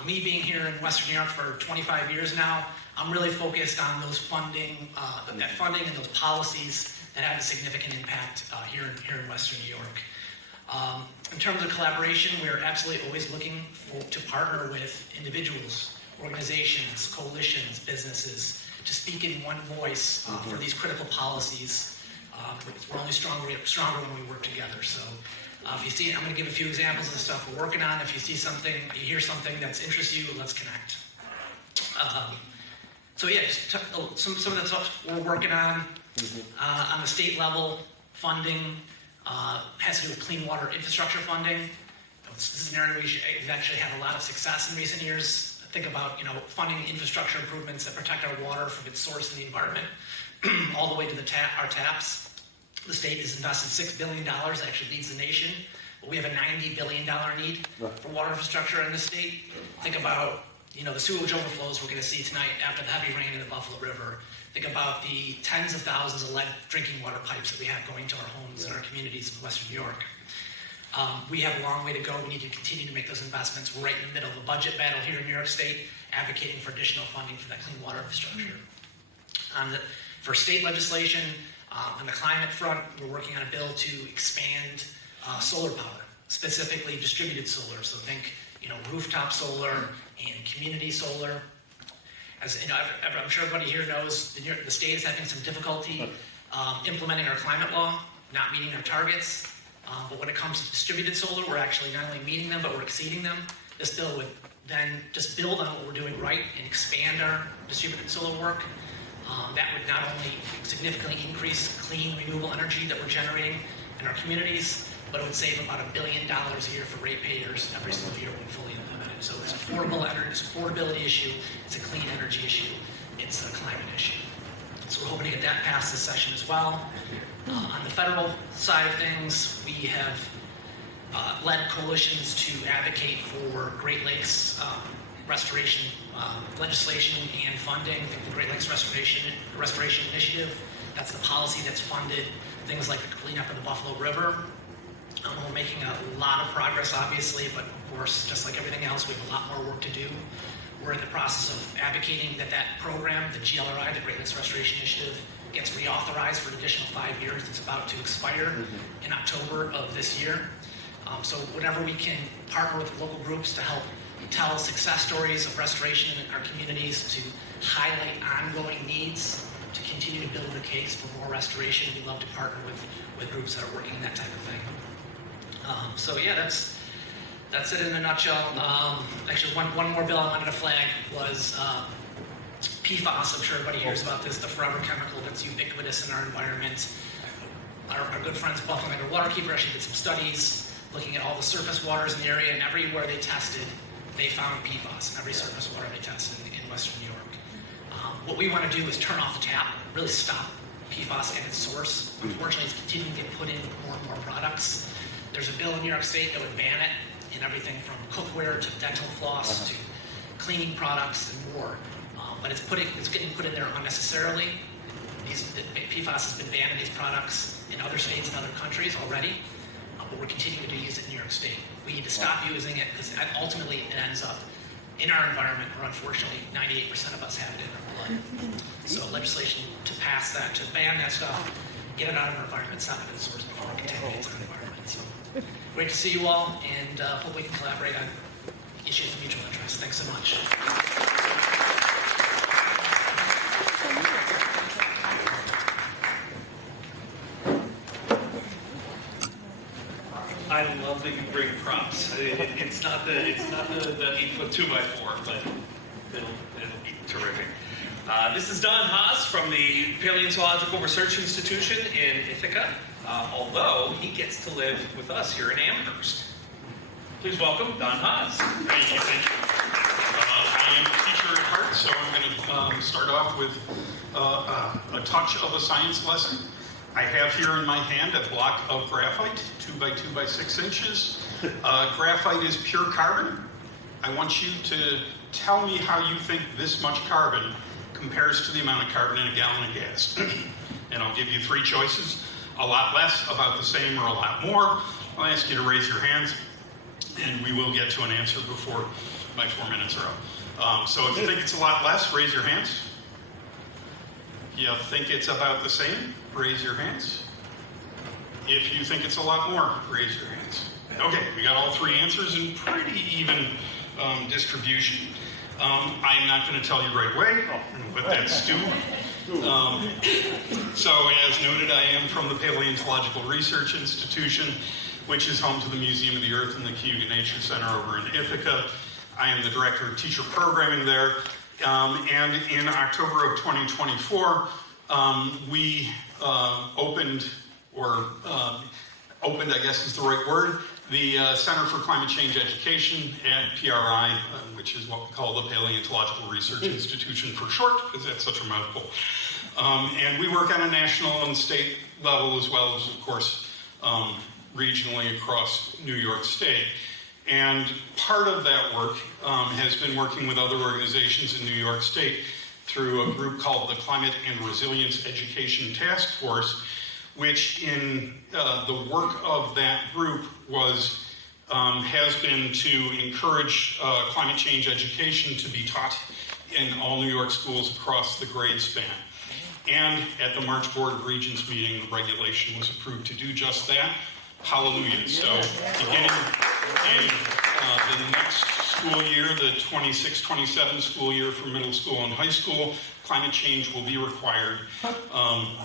Me being here in Western New York for 25 years now, I'm really focused on those funding and those policies that have a significant impact here in Western New York. In terms of collaboration, we're absolutely always looking to partner with individuals organizations, coalitions, businesses to speak in one voice for these critical policies. We're only stronger when we work together. So if you see, I'm going to give a few examples of the stuff we're working on. If you see something, you hear something that interests you, let's connect. So yeah, just some of the stuff we're working on the state level. Funding has to do with clean water infrastructure funding. This is an area we've actually had a lot of success in recent years. Think about funding infrastructure improvements that protect our water from its source in the environment, all the way to our taps. The state has invested $6 billion, actually leads the nation. But we have a $90 billion need for water infrastructure in the state. Think about the sewage overflows we're going to see tonight after the heavy rain in the Buffalo River. Think about the tens of thousands of lead drinking water pipes that we have going to our homes and our communities in Western New York. We have a long way to go. We need to continue to make those investments. We're right in the middle of a budget battle here in New York State, advocating for additional funding for that clean water infrastructure. For state legislation, on the climate front, we're working on a bill to expand solar power, specifically distributed solar. So think, rooftop solar and community solar. As I'm sure everybody here knows, the state is having some difficulty implementing our climate law, not meeting our targets. But when it comes to distributed solar, we're actually not only meeting them, but we're exceeding them. This bill would then just build on what we're doing right and expand our distributed solar work. That would not only significantly increase clean, renewable energy that we're generating in our communities, but it would save about $1 billion a year for ratepayers every single year when fully implemented. So it's affordable energy, it's an affordability issue, it's a clean energy issue, it's a climate issue. So we're hoping to get that passed this session as well. On the federal side of things, we have led coalitions to advocate for Great Lakes restoration legislation and funding. The Great Lakes Restoration Initiative, that's the policy that's funded things like the cleanup of the Buffalo River. We're making a lot of progress, obviously, but of course, just like everything else, we have a lot more work to do. We're in the process of advocating that program, the GLRI, the Great Lakes Restoration Initiative, gets reauthorized for an additional 5 years. It's about to expire in October of this year. So whenever we can partner with local groups to help tell success stories of restoration in our communities, to highlight ongoing needs, to continue to build the case for more restoration, we love to partner with groups that are working in that type of thing. So yeah, that's it in a nutshell. Actually, one more bill I wanted to flag was PFAS. I'm sure everybody hears about this, the forever chemical that's ubiquitous in our environment. Our good friends Buffalo Niagara Waterkeeper actually did some studies looking at all the surface waters in the area, and everywhere they tested, they found PFAS in every surface water they tested in Western New York. What we want to do is turn off the tap, really stop PFAS at its source. Unfortunately, it's continuing to get put in more and more products. There's a bill in New York State that would ban it in everything from cookware to dental floss to cleaning products and more. But it's getting put in there unnecessarily. PFAS has been banned in these products in other states and other countries already, but we're continuing to use it in New York State. We need to stop using it because ultimately it ends up in our environment where unfortunately 98% of us have it in our blood. So legislation to pass that, to ban that stuff, get it out of our environment, stop it at the source before it contaminates our environment. So great to see you all, and hope we can collaborate on issues of mutual interest. Thanks so much. I love that you bring props. It's not the 8-foot 2x4, but it'll be terrific. This is Don Haas from the Paleontological Research Institution in Ithaca, although he gets to live with us here in Amherst. Please welcome Don Haas. Thank you. I am a teacher at heart, so I'm going to start off with a touch of a science lesson. I have here in my hand a block of graphite, 2 by 2 by 6 inches. Graphite is pure carbon. I want you to tell me how you think this much carbon compares to the amount of carbon in a gallon of gas. And I'll give you 3 choices: a lot less, about the same, or a lot more. I'll ask you to raise your hands, and we will get to an answer before my 4 minutes are up. So if you think it's a lot less, raise your hands. You think it's about the same? Raise your hands. If you think it's a lot more, raise your hands. Okay, we got all 3 answers and pretty even distribution. I'm not going to tell you right away, but that's stew. So as noted, I am from the Paleontological Research Institution, which is home to the Museum of the Earth and the Cayuga Nature Center over in Ithaca. I am the Director of Teacher Programming there. And in October of 2024, we opened, I guess is the right word, the Center for Climate Change Education at PRI, which is what we call the Paleontological Research Institution for short, because that's such a mouthful. And we work on a national and state level, as well as, of course, regionally across New York State. And part of that work has been working with other organizations in New York State through a group called the Climate and Resilience Education Task Force, which in the work of that group has been to encourage climate change education to be taught in all New York schools across the grade span. And at the March Board of Regents meeting, the regulation was approved to do just that. Hallelujah. So beginning in the next school year, the 26-27 school year for middle school and high school, climate change will be required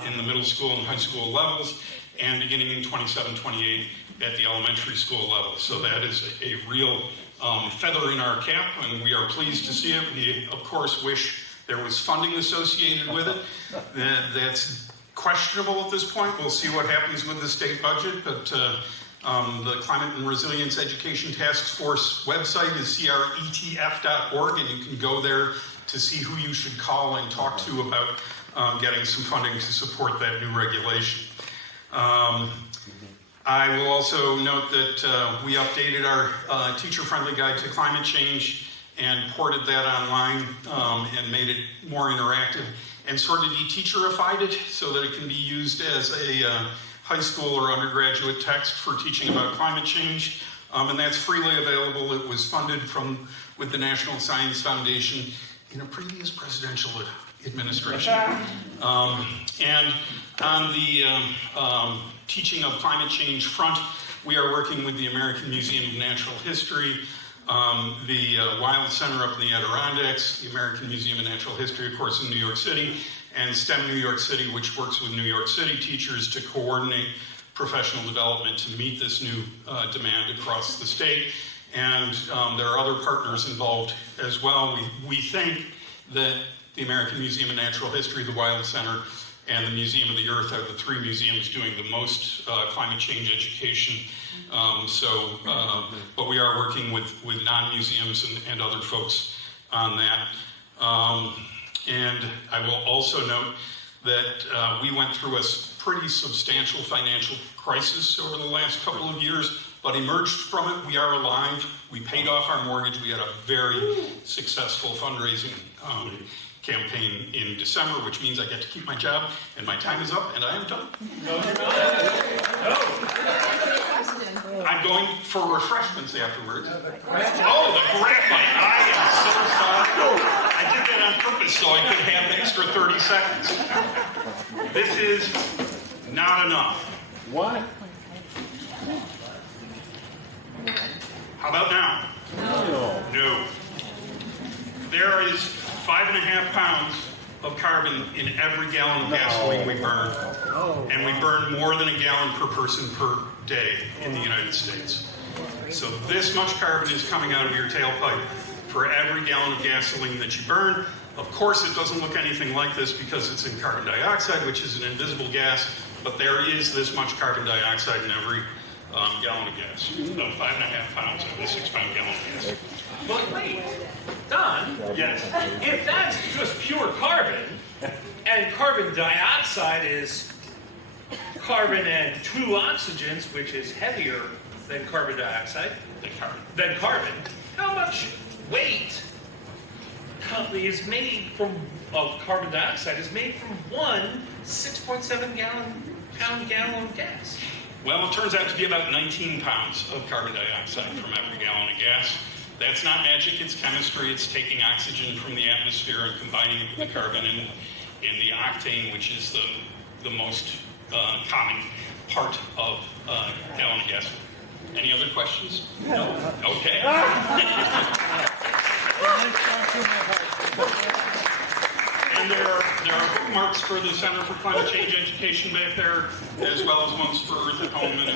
in the middle school and high school levels, and beginning in 27-28 at the elementary school level. So that is a real feather in our cap, and we are pleased to see it. We, of course, wish there was funding associated with it. That's questionable at this point. We'll see what happens with the state budget, but the Climate and Resilience Education Task Force website is cretf.org, and you can go there to see who you should call and talk to about getting some funding to support that new regulation. I will also note that we updated our teacher-friendly guide to climate change and ported that online and made it more interactive, and sort of de-teacherified it so that it can be used as a high school or undergraduate text for teaching about climate change. And that's freely available. It was funded with the National Science Foundation in a previous presidential administration. And on the teaching of climate change front, we are working with the American Museum of Natural History, the Wild Center up in the Adirondacks, the American Museum of Natural History, of course, in New York City, and STEM New York City, which works with New York City teachers to coordinate professional development to meet this new demand across the state. And there are other partners involved as well. We think that the American Museum of Natural History, the Wild Center, and the Museum of the Earth are the three museums doing the most climate change education. But we are working with non-museums and other folks on that. And I will also note that we went through a pretty substantial financial crisis over the last couple of years, but emerged from it. We are alive. We paid off our mortgage. We had a very successful fundraising campaign in December, which means I get to keep my job, and my time is up, and I am done. No. I'm going for refreshments afterwards. Oh, the graphite. I am so sorry. I did that on purpose so I could have an extra 30 seconds. This is not enough. What? How about now? No. There is 5.5 pounds of carbon in every gallon of gasoline we burn. And we burn more than a gallon per person per day in the United States. So this much carbon is coming out of your tailpipe for every gallon of gasoline that you burn. Of course, it doesn't look anything like this because it's in carbon dioxide, which is an invisible gas, but there is this much carbon dioxide in every gallon of gas. About 5.5 pounds of a 6-pound gallon of gas. But wait, Don, yes. If that's just pure carbon, and carbon dioxide is carbon and 2 oxygens, which is heavier than carbon dioxide, than carbon, how much weight is made of carbon dioxide is made from one 6.7 pound gallon of gas? Well, it turns out to be about 19 pounds of carbon dioxide from every gallon of gas. That's not magic, it's chemistry. It's taking oxygen from the atmosphere and combining it with the carbon in the octane, which is the most common part of a gallon of gas. Any other questions? No. Okay. And there are bookmarks for the Center for Climate Change Education back there, as well as ones for Earth at Home. And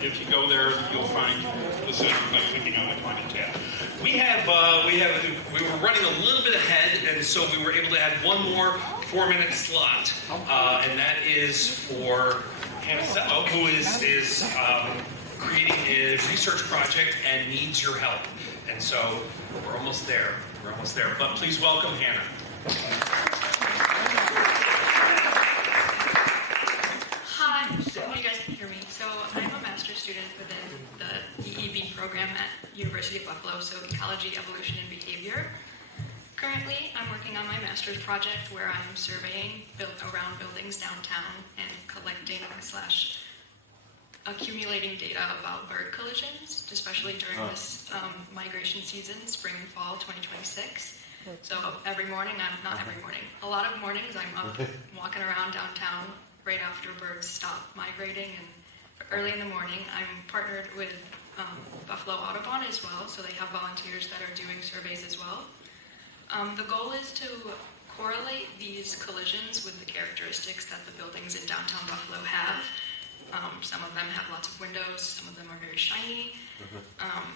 if you go there, you'll find the center by clicking on the climate tab. We were running a little bit ahead, and so we were able to add one more 4-minute slot, and that is for Hannah Sello, who is creating a research project and needs your help. And so we're almost there. We're almost there. But please welcome Hannah. Hi, I hope you guys can hear me. So I'm a master's student within the EEB program at University of Buffalo, so Ecology Evolution and Behavior. Currently, I'm working on my master's project where I'm surveying around buildings downtown and collecting / accumulating data about bird collisions, especially during this migration season, spring and fall 2026. So every morning, not every morning, a lot of mornings I'm up walking around downtown right after birds stop migrating, and early in the morning I'm partnered with Buffalo Audubon as well, so they have volunteers that are doing surveys as well. The goal is to correlate these collisions with the characteristics that the buildings in downtown Buffalo have. Some of them have lots of windows, some of them are very shiny.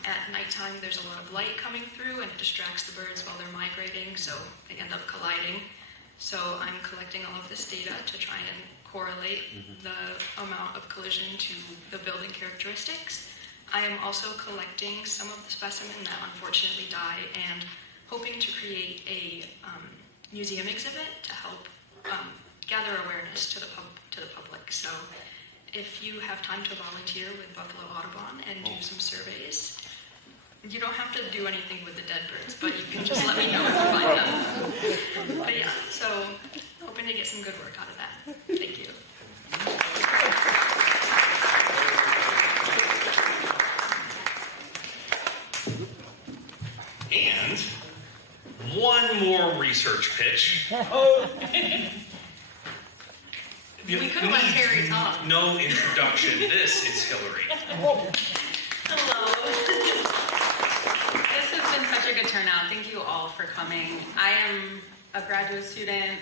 At nighttime, there's a lot of light coming through and it distracts the birds while they're migrating, so they end up colliding. So I'm collecting all of this data to try and correlate the amount of collision to the building characteristics. I am also collecting some of the specimen that unfortunately die and hoping to create a museum exhibit to help gather awareness to the public. So if you have time to volunteer with Buffalo Audubon and do some surveys, you don't have to do anything with the dead birds, but you can just let me know if you find them. But yeah, so hoping to get some good work out of that. Thank you. And one more research pitch. We could have let Harry talk. No introduction. This is Hillary. Hello. This has been such a good turnout. Thank you all for coming. I am a graduate student,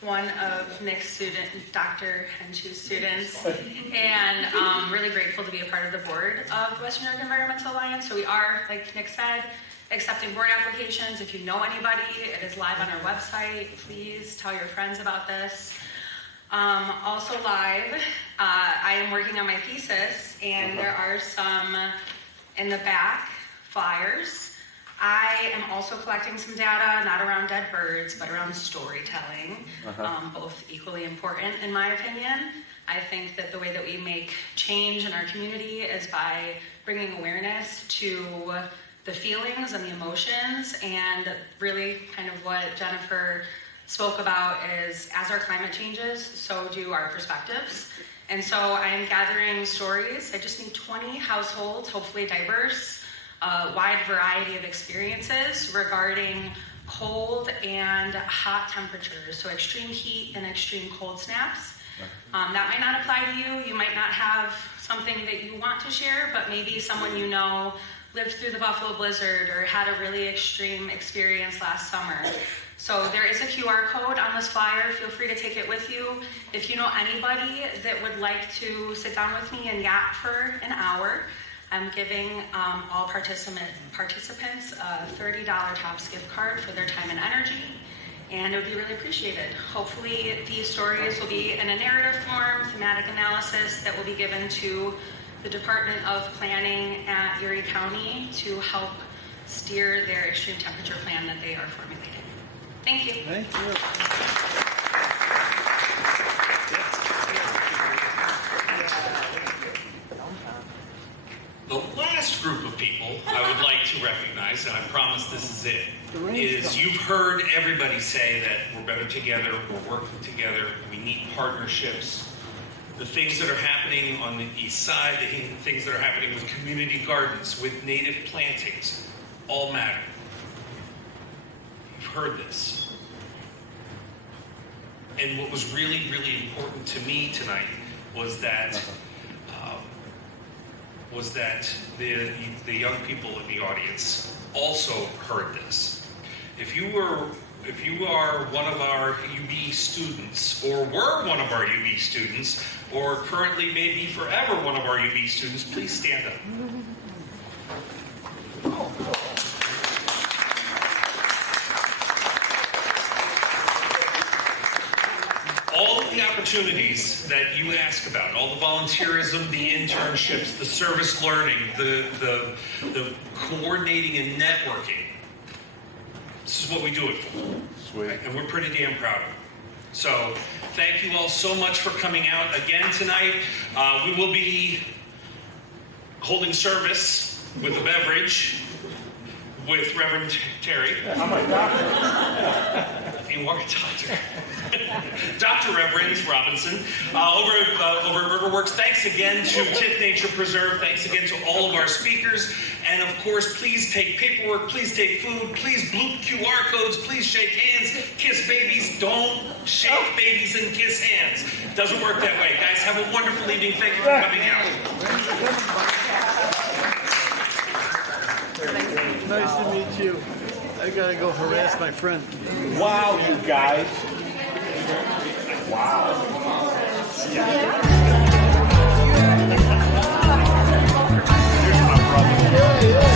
one of Nick's student, Dr. Henshue's students, and I'm really grateful to be a part of the board of the Western New York Environmental Alliance. So we are, like Nick said, accepting board applications. If you know anybody, it is live on our website. Please tell your friends about this. Also live, I am working on my thesis, and there are some in the back flyers. I am also collecting some data, not around dead birds, but around storytelling, both equally important in my opinion. I think that the way that we make change in our community is by bringing awareness to the feelings and the emotions, and really kind of what Jennifer spoke about is as our climate changes, so do our perspectives. And so I am gathering stories. I just need 20 households, hopefully diverse, a wide variety of experiences regarding cold and hot temperatures, so extreme heat and extreme cold snaps. That might not apply to you. You might not have something that you want to share, but maybe someone you know lived through the Buffalo blizzard or had a really extreme experience last summer. So there is a QR code on this flyer. Feel free to take it with you. If you know anybody that would like to sit down with me and yap for an hour, I'm giving all participants a $30 Tops gift card for their time and energy, and it would be really appreciated. Hopefully these stories will be in a narrative form, thematic analysis that will be given to the Department of Planning at Erie County to help steer their extreme temperature plan that they are formulating. Thank you. Thank you. The last group of people I would like to recognize, and I promise this is it, is you've heard everybody say that we're better together, we're working together, we need partnerships. The things that are happening on the east side, the things that are happening with community gardens, with native plantings, all matter. You've heard this. And what was really, really important to me tonight was that the young people in the audience also heard this. If you are one of our UB students, or were one of our UB students, or currently maybe forever one of our UB students, please stand up. All of the opportunities that you ask about, all the volunteerism, the internships, the service learning, the coordinating and networking, this is what we do it for. Sweet. And we're pretty damn proud of it. So thank you all so much for coming out again tonight. We will be holding service with a beverage with Reverend Terry. I'm a doctor. You are a doctor. Dr. Reverend Robinson over at Riverworks. Thanks again to TIFF Nature Preserve. Thanks again to all of our speakers. And of course, please take paperwork, please take food, please bloop QR codes, please shake hands, kiss babies. Don't shake babies and kiss hands. It doesn't work that way. Guys, have a wonderful evening. Thank you for coming out. Nice to meet you. I gotta go harass my friend. Wow, you guys. Wow. Here's my brother.